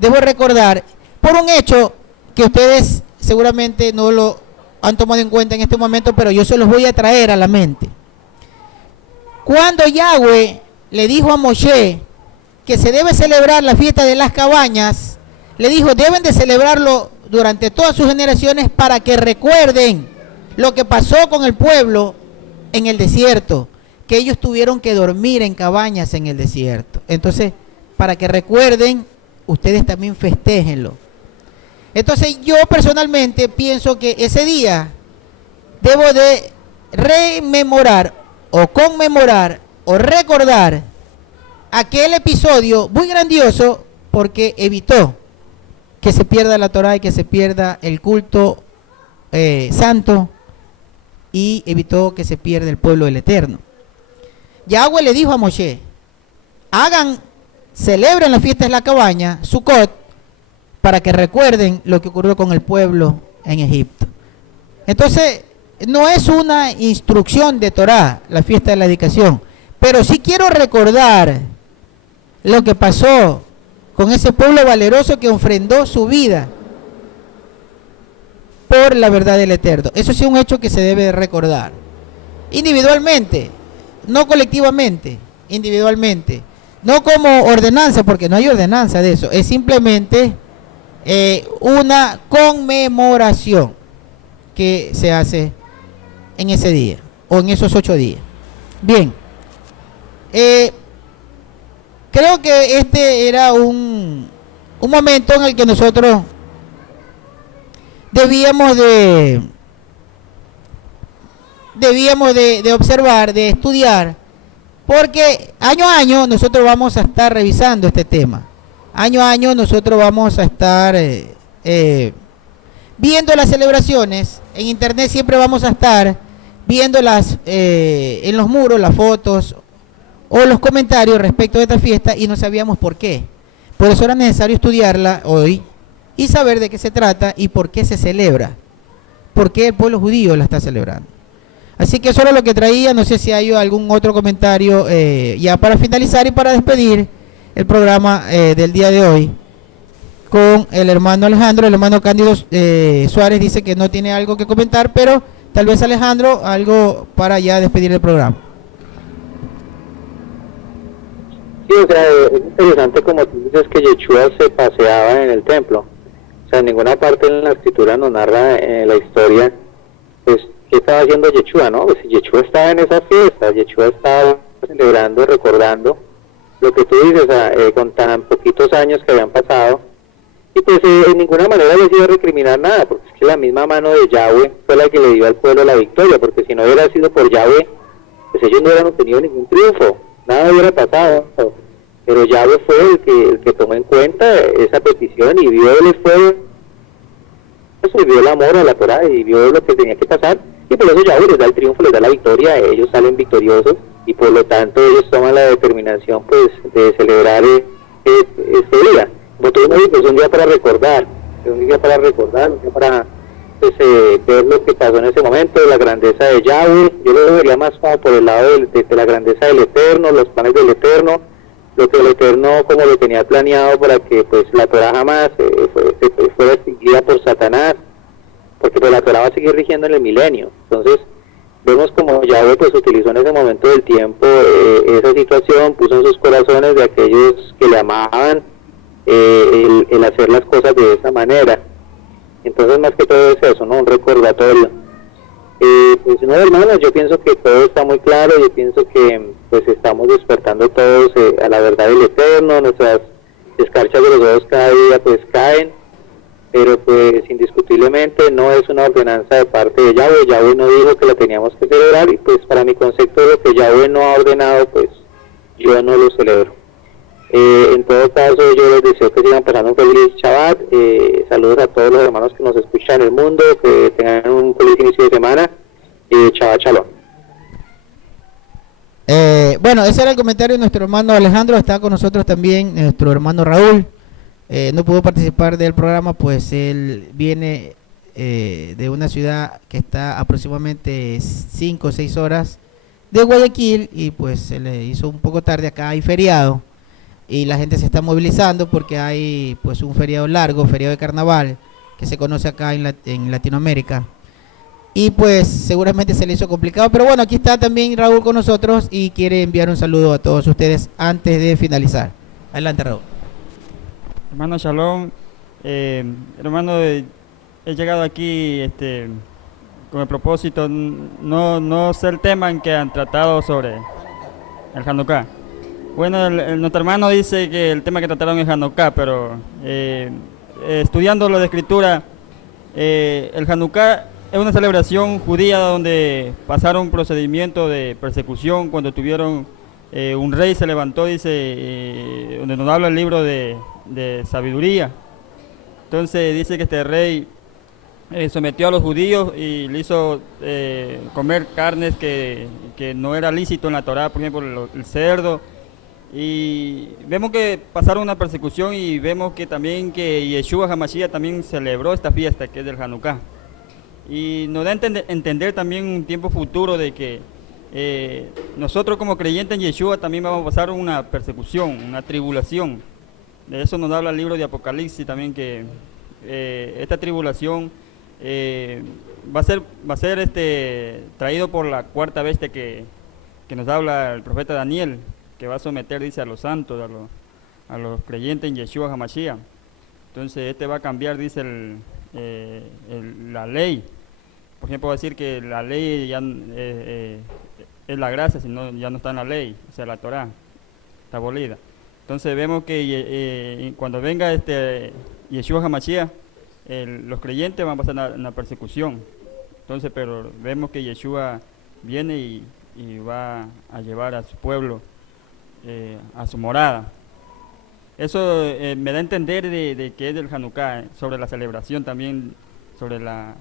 debo recordar por un hecho que ustedes seguramente no lo han tomado en cuenta en este momento, pero yo se los voy a traer a la mente. Cuando Yahweh le dijo a Moshe que se debe celebrar la fiesta de las cabañas, le dijo, deben de celebrarlo durante todas sus generaciones para que recuerden lo que pasó con el pueblo en el desierto, que ellos tuvieron que dormir en cabañas en el desierto. Entonces, para que recuerden, ustedes también festéjenlo. Entonces, yo personalmente pienso que ese día debo de rememorar o conmemorar o recordar aquel episodio muy grandioso, porque evitó que se pierda la Torá y que se pierda el culto santo, y evitó que se pierda el pueblo del Eterno. Yahweh le dijo a Moshe, celebren la fiesta de la cabaña, Sukkot, para que recuerden lo que ocurrió con el pueblo en Egipto. Entonces, no es una instrucción de Torá la fiesta de la dedicación, pero sí quiero recordar lo que pasó con ese pueblo valeroso que ofrendó su vida por la verdad del Eterno. Eso sí es un hecho que se debe recordar. Individualmente, no colectivamente, individualmente. No como ordenanza, porque no hay ordenanza de eso. Es simplemente una conmemoración que se hace en ese día, o en esos 8 días. Bien. Creo que este era un momento en el que nosotros debíamos de observar, de estudiar, porque año a año nosotros vamos a estar revisando este tema. Año a año nosotros vamos a estar viendo las celebraciones. En internet siempre vamos a estar viéndolas en los muros, las fotos o los comentarios respecto de esta fiesta, y no sabíamos por qué. Por eso era necesario estudiarla hoy y saber de qué se trata y por qué se celebra, por qué el pueblo judío la está celebrando. Así que eso era lo que traía. No sé si hay algún otro comentario ya para finalizar y para despedir el programa del día de hoy con el hermano Alejandro. El hermano Cándido Suárez dice que no tiene algo que comentar, pero tal vez Alejandro, algo para ya despedir el programa. Sí, o sea, es interesante como tú dices que Yeshua se paseaba en el templo. O sea, en ninguna parte en la escritura nos narra la historia, pues, qué estaba haciendo Yeshua, ¿no? Pues Yeshua estaba en esa fiesta, Yeshua estaba celebrando, recordando lo que tú dices, con tan poquitos años que habían pasado, y pues en ninguna manera les iba a recriminar nada, porque es que la misma mano de Yahweh fue la que le dio al pueblo la victoria, porque si no hubiera sido por Yahweh, pues ellos no hubieran obtenido ningún triunfo, nada hubiera pasado, pero Yahweh fue el que tomó en cuenta esa petición y vio el esfuerzo eso, y vio el amor a la Torá y vio lo que tenía que pasar, y por eso Yahweh les da el triunfo, les da la victoria, ellos salen victoriosos, y por lo tanto ellos toman la determinación pues de celebrar este día. Como tú me dices, es un día para recordar, un día para pues, ver lo que pasó en ese momento, la grandeza de Yahweh. Yo lo vería más como por el lado de la grandeza del Eterno, los planes del Eterno, lo que el Eterno como lo tenía planeado para que pues la Torá jamás fuera extinguida por Satanás, porque pues la Torá va a seguir rigiendo en el milenio. Entonces vemos como Yahweh pues utilizó en ese momento del tiempo esa situación, puso en sus corazones de aquellos que le amaban el hacer las cosas de esa manera. Entonces más que todo es eso, ¿no? Un recordatorio. Pues no, hermanos, yo pienso que todo está muy claro, yo pienso que pues estamos despertando todos a la verdad del Eterno, nuestras escarchas de los ojos cada día pues caen, pero pues indiscutiblemente no es una ordenanza de parte de Yahweh. Yahweh no dijo que la teníamos que celebrar, y pues para mi concepto de lo que Yahweh no ha ordenado, pues yo no lo celebro. En todo caso, yo les deseo que sigan pasando un feliz Shabbat. Saludos a todos los hermanos que nos escuchan en el mundo, que tengan un feliz inicio de semana. Shabbat Shalom. Bueno, ese era el comentario de nuestro hermano Alejandro. Está con nosotros también nuestro hermano Raúl. No pudo participar del programa, pues él viene de una ciudad que está aproximadamente 5 o 6 horas de Guayaquil, y pues se le hizo un poco tarde. Acá hay feriado y la gente se está movilizando porque hay pues un feriado largo, feriado de carnaval, que se conoce acá en Latinoamérica, y pues seguramente se le hizo complicado, pero bueno, aquí está también Raúl con nosotros y quiere enviar un saludo a todos ustedes antes de finalizar. Adelante, Raúl. Hermano Shalom, hermano, he llegado aquí con el propósito, no sé el tema en que han tratado sobre el Hanukkah. Bueno, nuestro hermano dice que el tema que trataron es Hanukkah, pero estudiando la escritura, el Hanukkah es una celebración judía donde pasaron un procedimiento de persecución cuando tuvieron un rey se levantó, dice, donde nos habla el libro de sabiduría. Entonces dice que este rey sometió a los judíos y le hizo comer carnes que no era lícito en la Torá, por ejemplo el cerdo. Y vemos que pasaron una persecución, y vemos que también que Yeshua HaMashiach también celebró esta fiesta que es del Hanukkah. Y nos da a entender también un tiempo futuro de que nosotros como creyentes en Yeshua también vamos a pasar una persecución, una tribulación. De eso nos habla el libro de Apocalipsis también, que esta tribulación va a ser traído por la cuarta bestia que nos habla el profeta Daniel, que va a someter, dice, a los santos, a los creyentes en Yeshua HaMashiach. Entonces va a cambiar, dice, la ley. Por ejemplo, va a decir que la ley ya es la gracia, sino ya no está en la ley, o sea, la Torá está abolida. Entonces vemos que cuando venga Yeshua HaMashiach, los creyentes van a pasar una persecución. Entonces, pero vemos que Yeshua viene y va a llevar a su pueblo a su morada. Eso me da a entender de que es del Hanukkah, sobre la celebración también, sobre la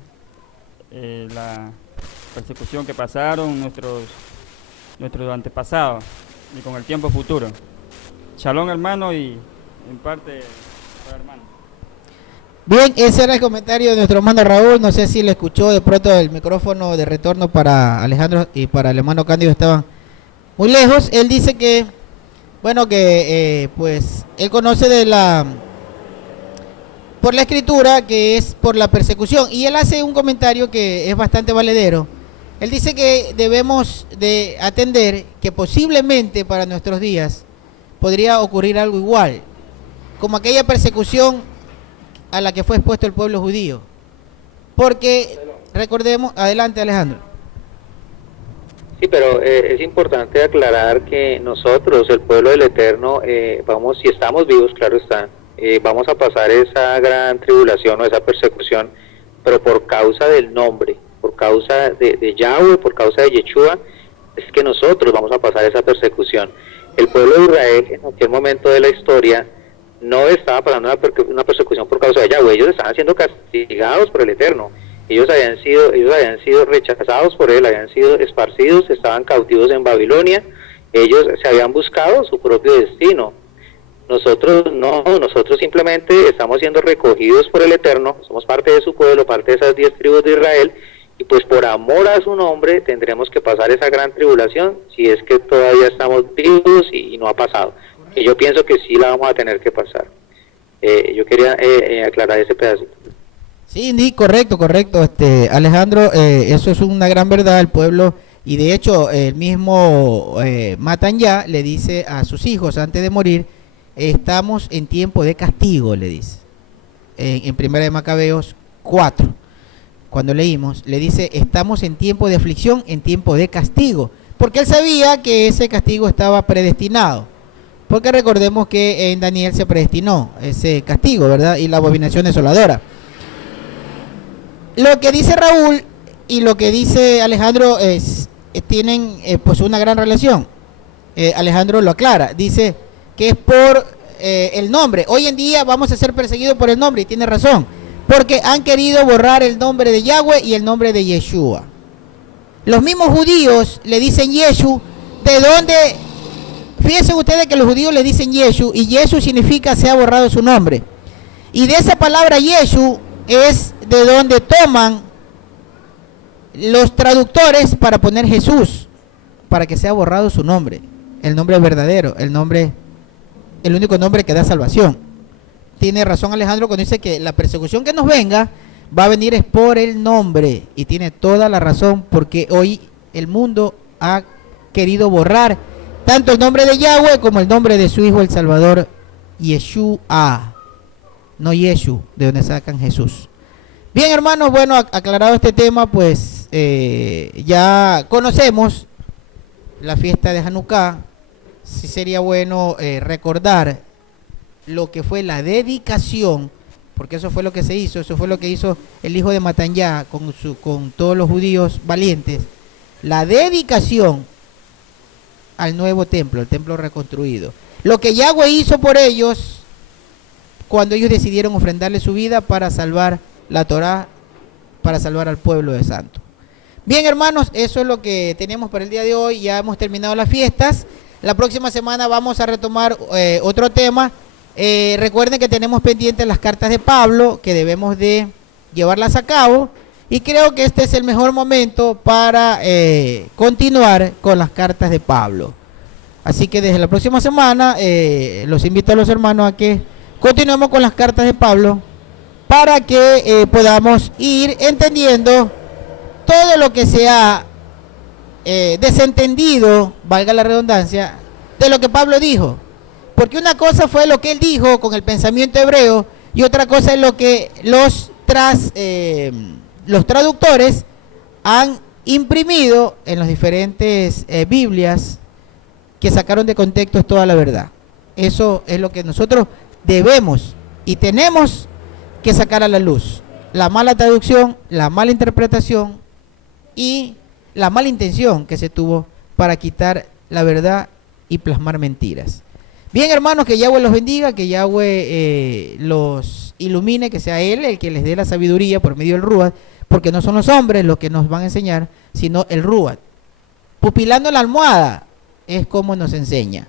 persecución que pasaron nuestros antepasados, y con el tiempo futuro. Shalom, hermano, y en parte para hermano. Bien, ese era el comentario de nuestro hermano Raúl. No sé si le escuchó, de pronto el micrófono de retorno para Alejandro y para el hermano Cándido estaban muy lejos. Él dice que, bueno, que pues él conoce por la escritura que es por la persecución, y él hace un comentario que es bastante valedero. Él dice que debemos de atender que posiblemente para nuestros días podría ocurrir algo igual, como aquella persecución a la que fue expuesto el pueblo judío, porque recordemos, adelante Alejandro. Sí, pero es importante aclarar que nosotros, el pueblo del Eterno, si estamos vivos, claro está, vamos a pasar esa gran tribulación o esa persecución, pero por causa del nombre, por causa de Yahweh, por causa de Yeshua, es que nosotros vamos a pasar esa persecución. El pueblo de Israel, en cualquier momento de la historia, no estaba pasando una persecución por causa de Yahweh, ellos estaban siendo castigados por el Eterno. Ellos habían sido rechazados por él, habían sido esparcidos, estaban cautivos en Babilonia, ellos se habían buscado su propio destino. Nosotros no, nosotros simplemente estamos siendo recogidos por el Eterno, somos parte de su pueblo, parte de esas 10 tribus de Israel, y pues por amor a su nombre tendremos que pasar esa gran tribulación, si es que todavía estamos vivos y no ha pasado. Y yo pienso que sí la vamos a tener que pasar. Yo quería aclarar ese pedacito. Sí, correcto, Alejandro, eso es una gran verdad. El pueblo, y de hecho el mismo Matanyá le dice a sus hijos antes de morir, estamos en tiempo de castigo, le dice, en Primera de Macabeos 4, cuando leímos, le dice, estamos en tiempo de aflicción, en tiempo de castigo, porque él sabía que ese castigo estaba predestinado, porque recordemos que en Daniel se predestinó ese castigo, ¿verdad? Y la abominación desoladora. Lo que dice Raúl y lo que dice Alejandro tienen pues una gran relación. Alejandro lo aclara, dice que es por el nombre. Hoy en día vamos a ser perseguidos por el nombre, y tiene razón, porque han querido borrar el nombre de Yahweh y el nombre de Yeshua. Los mismos judíos le dicen Yeshu, de donde, fíjense ustedes que los judíos le dicen Yeshu, y Yeshu significa se ha borrado su nombre. Y de esa palabra Yeshu es de donde toman los traductores para poner Jesús, para que sea borrado su nombre, el nombre verdadero, el único nombre que da salvación. Tiene razón Alejandro cuando dice que la persecución que nos venga va a venir es por el nombre, y tiene toda la razón, porque hoy el mundo ha querido borrar tanto el nombre de Yahweh como el nombre de su Hijo el Salvador, Yeshua, no Yeshu, de donde sacan Jesús. Bien, hermanos, bueno, aclarado este tema, pues ya conocemos la fiesta de Hanukkah. Sí sería bueno recordar lo que fue la dedicación, porque eso fue lo que se hizo, eso fue lo que hizo el hijo de Matanyá con todos los judíos valientes, la dedicación al nuevo templo, el templo reconstruido. Lo que Yahweh hizo por ellos cuando ellos decidieron ofrendarle su vida para salvar la Torá, para salvar al pueblo de Santo. Bien, hermanos, eso es lo que tenemos para el día de hoy. Ya hemos terminado las fiestas. La próxima semana vamos a retomar otro tema. Recuerden que tenemos pendientes las cartas de Pablo, que debemos de llevarlas a cabo, y creo que este es el mejor momento para continuar con las cartas de Pablo. Así que desde la próxima semana los invito a los hermanos a que continuemos con las cartas de Pablo, para que podamos ir entendiendo todo lo que se ha desentendido, valga la redundancia, de lo que Pablo dijo. Porque una cosa fue lo que él dijo con el pensamiento hebreo, y otra cosa es lo que los traductores han imprimido en las diferentes Biblias, que sacaron de contexto toda la verdad. Eso es lo que nosotros debemos y tenemos que sacar a la luz: la mala traducción, la mala interpretación y la mala intención que se tuvo para quitar la verdad y plasmar mentiras. Bien, hermanos, que Yahweh los bendiga, que Yahweh los ilumine, que sea Él el que les dé la sabiduría por medio del Ruach, porque no son los hombres los que nos van a enseñar, sino el Ruach. Pupilando la almohada es como nos enseña,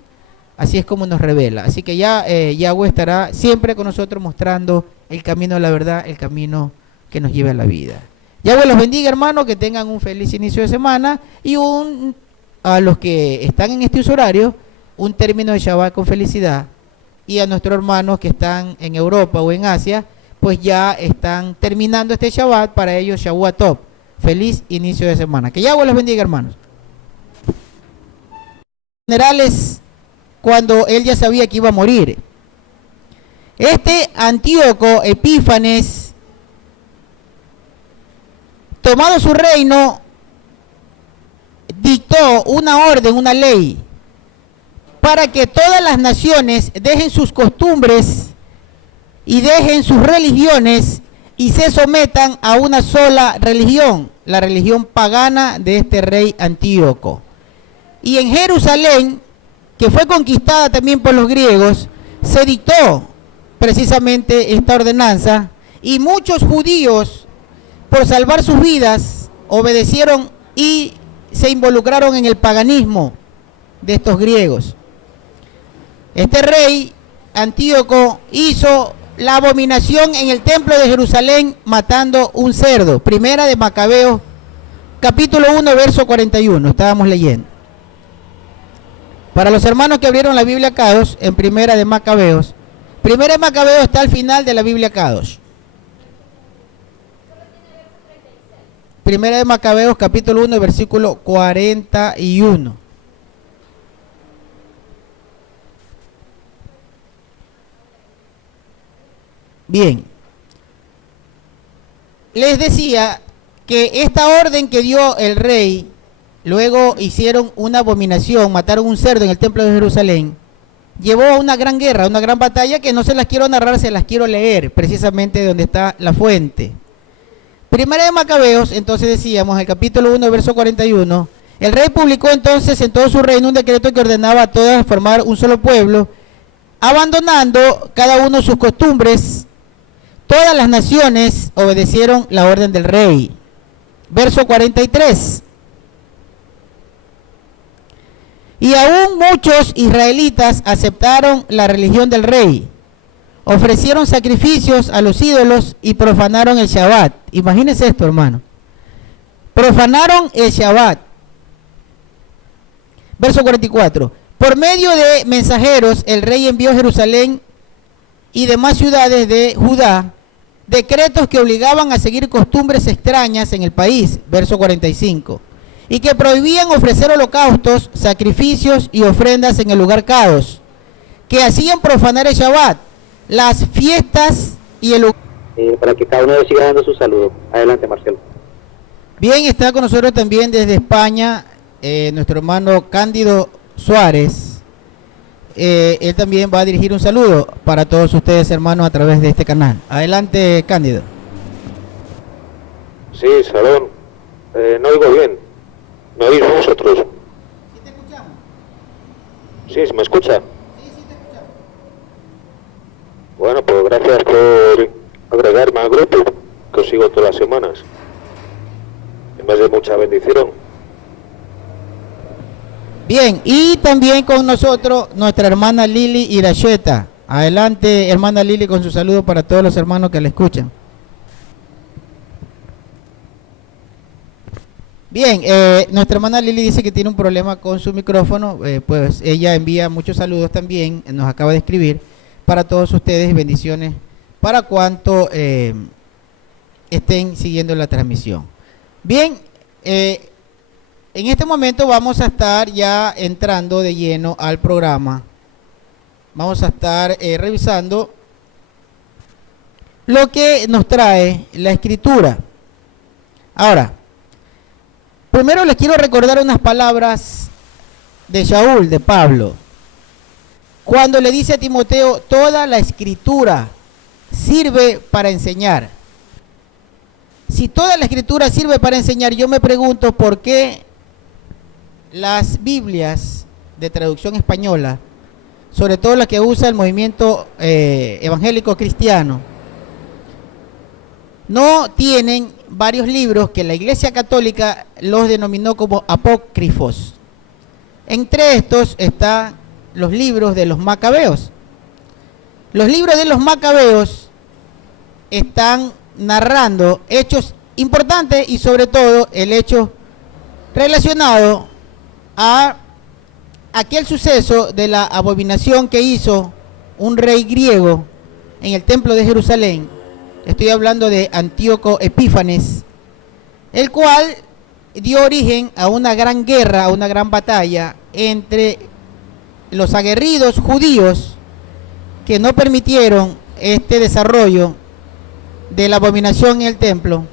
así es como nos revela. Así que Yahweh estará siempre con nosotros, mostrando el camino de la verdad, el camino que nos lleva a la vida. Yahweh los bendiga, hermanos, que tengan un feliz inicio de semana, y a los que están en este uso horario, un término de Shabbat con felicidad. Y a nuestros hermanos que están en Europa o en Asia, pues ya están terminando este Shabbat, para ellos Shavua Tov. Feliz inicio de semana. Que Yahweh los bendiga, hermanos. Generales, cuando él ya sabía que iba a morir. Este Antíoco Epífanes, tomado su reino, dictó una orden, una ley, para que todas las naciones dejen sus costumbres y dejen sus religiones y se sometan a una sola religión, la religión pagana de este rey Antíoco. Y en Jerusalén, que fue conquistada también por los griegos, se dictó precisamente esta ordenanza, y muchos judíos, por salvar sus vidas, obedecieron y se involucraron en el paganismo de estos griegos. Este rey Antíoco hizo la abominación en el templo de Jerusalén matando un cerdo. Primera de Macabeos, capítulo 1, verso 41, estábamos leyendo. Para los hermanos que abrieron la Biblia Kadosh, en Primera de Macabeos está al final de la Biblia Kadosh. Primera de Macabeos, capítulo 1, versículo 41. Bien, les decía que esta orden que dio el rey, luego hicieron una abominación, mataron un cerdo en el templo de Jerusalén, llevó a una gran guerra, una gran batalla que no se las quiero narrar, se las quiero leer, precisamente donde está la fuente. Primera de Macabeos, entonces decíamos, el capítulo 1, verso 41, el rey publicó entonces en todo su reino un decreto que ordenaba a todas formar un solo pueblo, abandonando cada uno sus costumbres. Todas las naciones obedecieron la orden del rey. Verso 43. Y aún muchos israelitas aceptaron la religión del rey, ofrecieron sacrificios a los ídolos y profanaron el Shabbat. Imagínense esto, hermano. Profanaron el Shabbat. Verso 44. Por medio de mensajeros, el rey envió a Jerusalén y demás ciudades de Judá decretos que obligaban a seguir costumbres extrañas en el país. Verso 45. Y que prohibían ofrecer holocaustos, sacrificios y ofrendas en el lugar Kadosh, que hacían profanar el Shabbat, las fiestas y el... para que cada uno siga dando su saludo. Adelante, Marcelo. Bien, está con nosotros también desde España nuestro hermano Cándido Suárez. Él también va a dirigir un saludo para todos ustedes, hermanos, a través de este canal. Adelante, Cándido. Sí, Salón. No oigo bien. ¿Me oís vosotros? ¿Sí te escuchamos? Sí, ¿se me escucha? Sí, sí te escuchamos. Bueno, pues gracias por agregarme al grupo, que os sigo todas las semanas. En vez de mucha bendición. Bien, y también con nosotros nuestra hermana Lili Iracheta. Adelante, hermana Lili, con su saludo para todos los hermanos que la escuchan. Bien, nuestra hermana Lili dice que tiene un problema con su micrófono, pues ella envía muchos saludos también, nos acaba de escribir, para todos ustedes, bendiciones para cuanto estén siguiendo la transmisión. Bien, en este momento vamos a estar ya entrando de lleno al programa. Vamos a estar revisando lo que nos trae la Escritura. Ahora, primero les quiero recordar unas palabras de Shaul, de Pablo, cuando le dice a Timoteo: toda la Escritura sirve para enseñar. Si toda la Escritura sirve para enseñar, yo me pregunto por qué las Biblias de traducción española, sobre todo las que usa el movimiento evangélico cristiano, no tienen varios libros que la Iglesia Católica los denominó como apócrifos. Entre estos están los libros de los Macabeos. Los libros de los Macabeos están narrando hechos importantes y sobre todo el hecho relacionado a aquel suceso de la abominación que hizo un rey griego en el templo de Jerusalén. Estoy hablando de Antíoco Epífanes, el cual dio origen a una gran guerra, a una gran batalla entre los aguerridos judíos que no permitieron este desarrollo de la abominación en el templo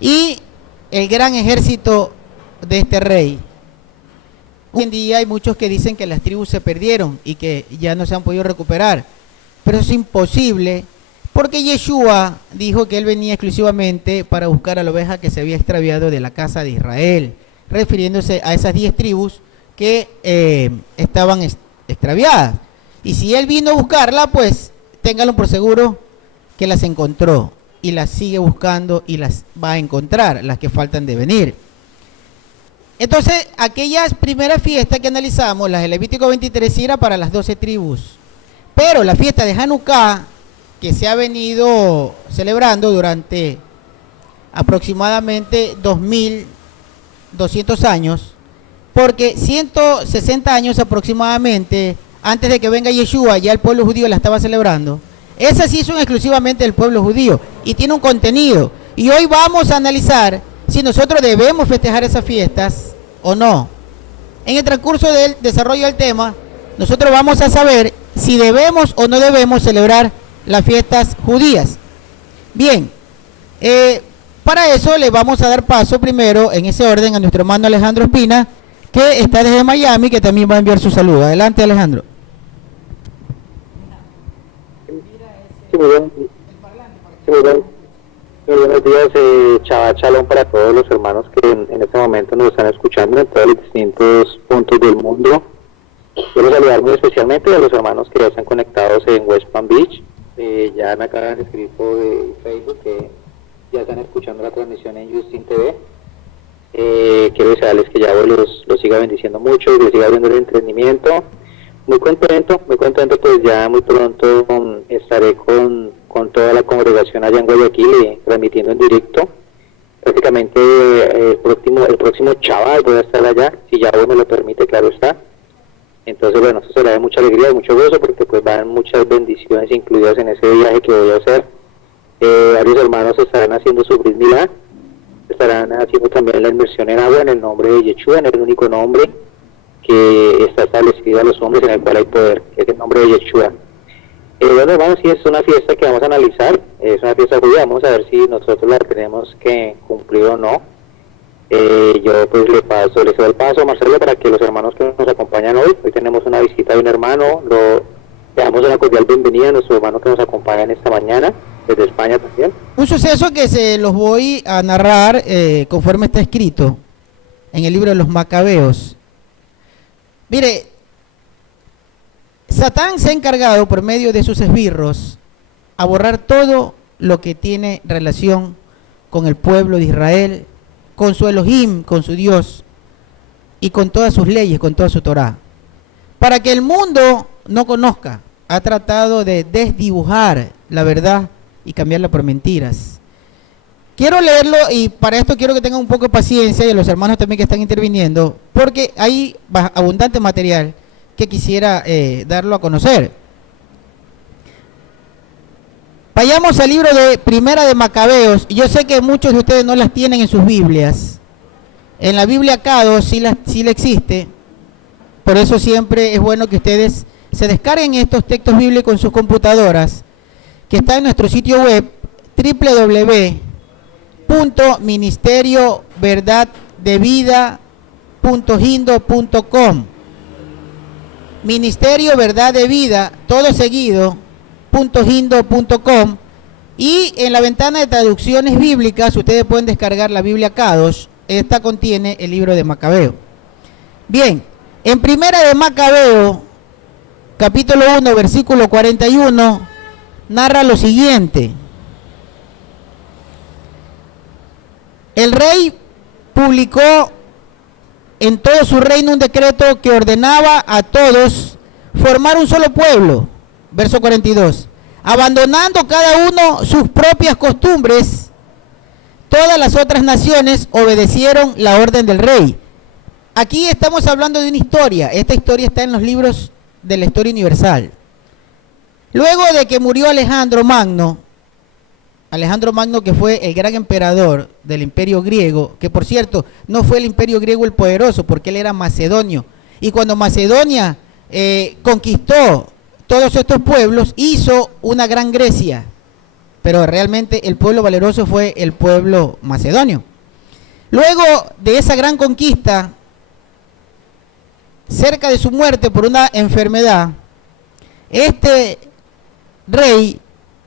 y el gran ejército de este rey. Hoy en día hay muchos que dicen que las tribus se perdieron y que ya no se han podido recuperar, pero es imposible, porque Yeshua dijo que él venía exclusivamente para buscar a la oveja que se había extraviado de la casa de Israel, refiriéndose a esas 10 tribus que estaban extraviadas. Y si él vino a buscarla, pues ténganlo por seguro que las encontró y las sigue buscando y las va a encontrar, las que faltan de venir. Entonces, aquellas primeras fiestas que analizamos, las de Levítico 23, era para las 12 tribus. Pero la fiesta de Hanukkah, que se ha venido celebrando durante aproximadamente 2200 años, porque 160 años aproximadamente antes de que venga Yeshua, ya el pueblo judío la estaba celebrando. Esas sí son exclusivamente del pueblo judío y tiene un contenido. Y hoy vamos a analizar si nosotros debemos festejar esas fiestas o no. En el transcurso del desarrollo del tema, nosotros vamos a saber si debemos o no debemos celebrar las fiestas judías. Bien, para eso le vamos a dar paso primero, en ese orden, a nuestro hermano Alejandro Espina, que está desde Miami, que también va a enviar su saludo. Adelante, Alejandro. Sí, muy bien. Sí, muy bien. Muy buenos días, Shabbat Shalom para todos los hermanos que en este momento nos están escuchando en todos los distintos puntos del mundo. Quiero saludar muy especialmente a los hermanos que ya están conectados en West Palm Beach. Ya me acaban de escribir por Facebook que ya están escuchando la transmisión en Justin TV. Quiero desearles que Yahweh los siga bendiciendo mucho y les siga abriendo el entendimiento. Muy contento, pues ya muy pronto estaré con toda la congregación allá en Guayaquil transmitiendo en directo. Prácticamente el próximo Shabbat voy a estar allá, si Yahweh me lo permite, claro está. Entonces, bueno, eso será de mucha alegría, de mucho gozo, porque pues van muchas bendiciones incluidas en ese viaje que voy a hacer. Varios hermanos estarán haciendo su Brit Milá, estarán haciendo también la inmersión en agua en el nombre de Yeshua, en el único nombre que está establecido a los hombres en el cual hay poder, que es el nombre de Yeshua. Bueno, hermanos, sí, es una fiesta que vamos a analizar, es una fiesta judía, vamos a ver si nosotros la tenemos que cumplir o no. Yo pues le cedo el paso a Marcelo para que los hermanos que nos acompañan hoy tenemos una visita de un hermano, le damos una cordial bienvenida a nuestro hermano que nos acompaña en esta mañana, desde España también. Un suceso que se los voy a narrar conforme está escrito en el libro de los Macabeos. Mire, Satán se ha encargado por medio de sus esbirros a borrar todo lo que tiene relación con el pueblo de Israel, con su Elohim, con su Dios, y con todas sus leyes, con toda su Torá. Para que el mundo no conozca, ha tratado de desdibujar la verdad y cambiarla por mentiras. Quiero leerlo y para esto quiero que tengan un poco de paciencia y a los hermanos también que están interviniendo, porque hay abundante material que quisiera darlo a conocer. Vayamos al libro de Primera de Macabeos. Yo sé que muchos de ustedes no las tienen en sus Biblias. En la Biblia K2 sí la existe. Por eso siempre es bueno que ustedes se descarguen estos textos bíblicos en sus computadoras, que está en nuestro sitio web www.ministerioverdadedevida.hindo.com. Ministerio Verdad de Vida, todo seguido, .hindo.com, y en la ventana de traducciones bíblicas ustedes pueden descargar la Biblia K2. Esta contiene el libro de Macabeo. Bien, en Primera de Macabeo, capítulo 1, versículo 41, narra lo siguiente: el rey publicó en todo su reino un decreto que ordenaba a todos formar un solo pueblo. Verso 42. Abandonando cada uno sus propias costumbres, todas las otras naciones obedecieron la orden del rey. Aquí estamos hablando de una historia. Esta historia está en los libros de la historia universal. Luego de que murió Alejandro Magno, que fue el gran emperador del imperio griego, que por cierto no fue el imperio griego el poderoso, porque él era macedonio, y cuando Macedonia conquistó todos estos pueblos, hizo una gran Grecia, pero realmente el pueblo valeroso fue el pueblo macedonio. Luego de esa gran conquista, cerca de su muerte por una enfermedad, este rey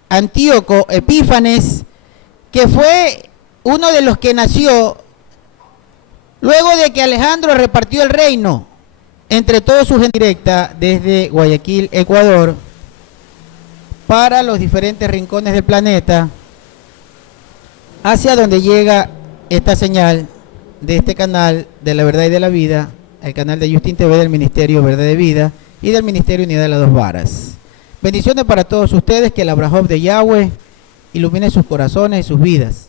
Antíoco Epífanes, que fue uno de los que nació luego de que Alejandro repartió el reino entre todos sus gente directa desde Guayaquil, Ecuador, para los diferentes rincones del planeta, hacia donde llega esta señal de este canal de la verdad y de la vida, el canal de Justin TV del Ministerio Verdad de Vida y del Ministerio Unidad de las Dos Varas. Bendiciones para todos ustedes, que el Abraham de Yahweh ilumine sus corazones y sus vidas.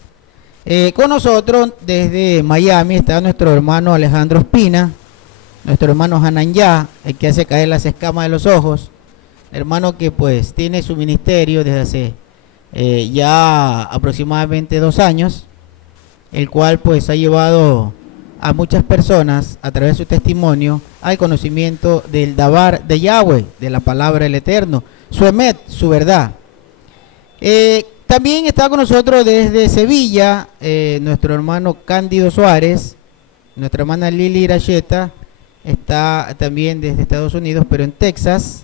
Con nosotros desde Miami está nuestro hermano Alejandro Espina, nuestro hermano Hananyá, el que hace caer las escamas de los ojos, hermano que pues tiene su ministerio desde hace ya aproximadamente 2 años, el cual pues ha llevado a muchas personas a través de su testimonio al conocimiento del Dabar de Yahweh, de la palabra del Eterno, su Emet, su verdad. También está con nosotros desde Sevilla nuestro hermano Cándido Suárez, nuestra hermana Lili Iracheta está también desde Estados Unidos, pero en Texas,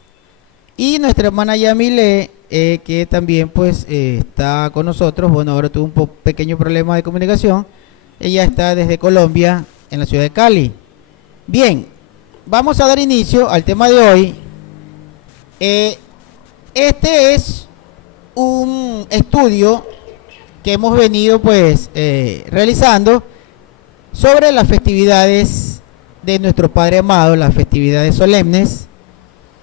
y nuestra hermana Yamile, que también pues está con nosotros. Bueno, ahora tuvo un pequeño problema de comunicación. Ella está desde Colombia, en la ciudad de Cali. Bien, vamos a dar inicio al tema de hoy. Este es un estudio que hemos venido pues realizando sobre las festividades de nuestro Padre amado, las festividades solemnes,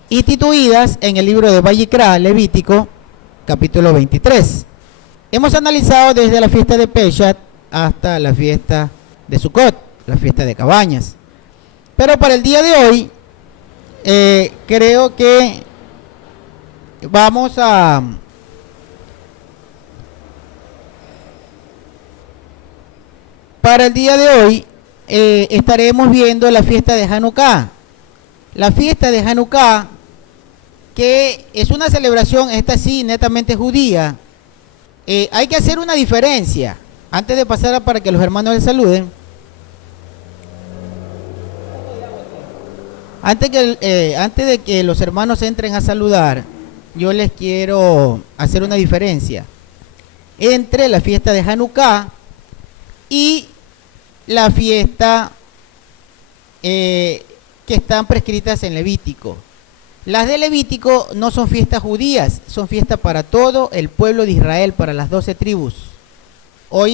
instituidas en el libro de Vayikra, Levítico, capítulo 23. Hemos analizado desde la fiesta de Peshat hasta la fiesta de Sukkot, la fiesta de cabañas. Pero para el día de hoy, creo que vamos a para el día de hoy estaremos viendo la fiesta de Hanukkah. La fiesta de Hanukkah, que es una celebración, esta sí, netamente judía. Hay que hacer una diferencia. Antes de pasar para que los hermanos les saluden, antes de que los hermanos entren a saludar, yo les quiero hacer una diferencia entre la fiesta de Hanukkah y la fiesta que están prescritas en Levítico. Las de Levítico no son fiestas judías, son fiestas para todo el pueblo de Israel, para las 12 tribus.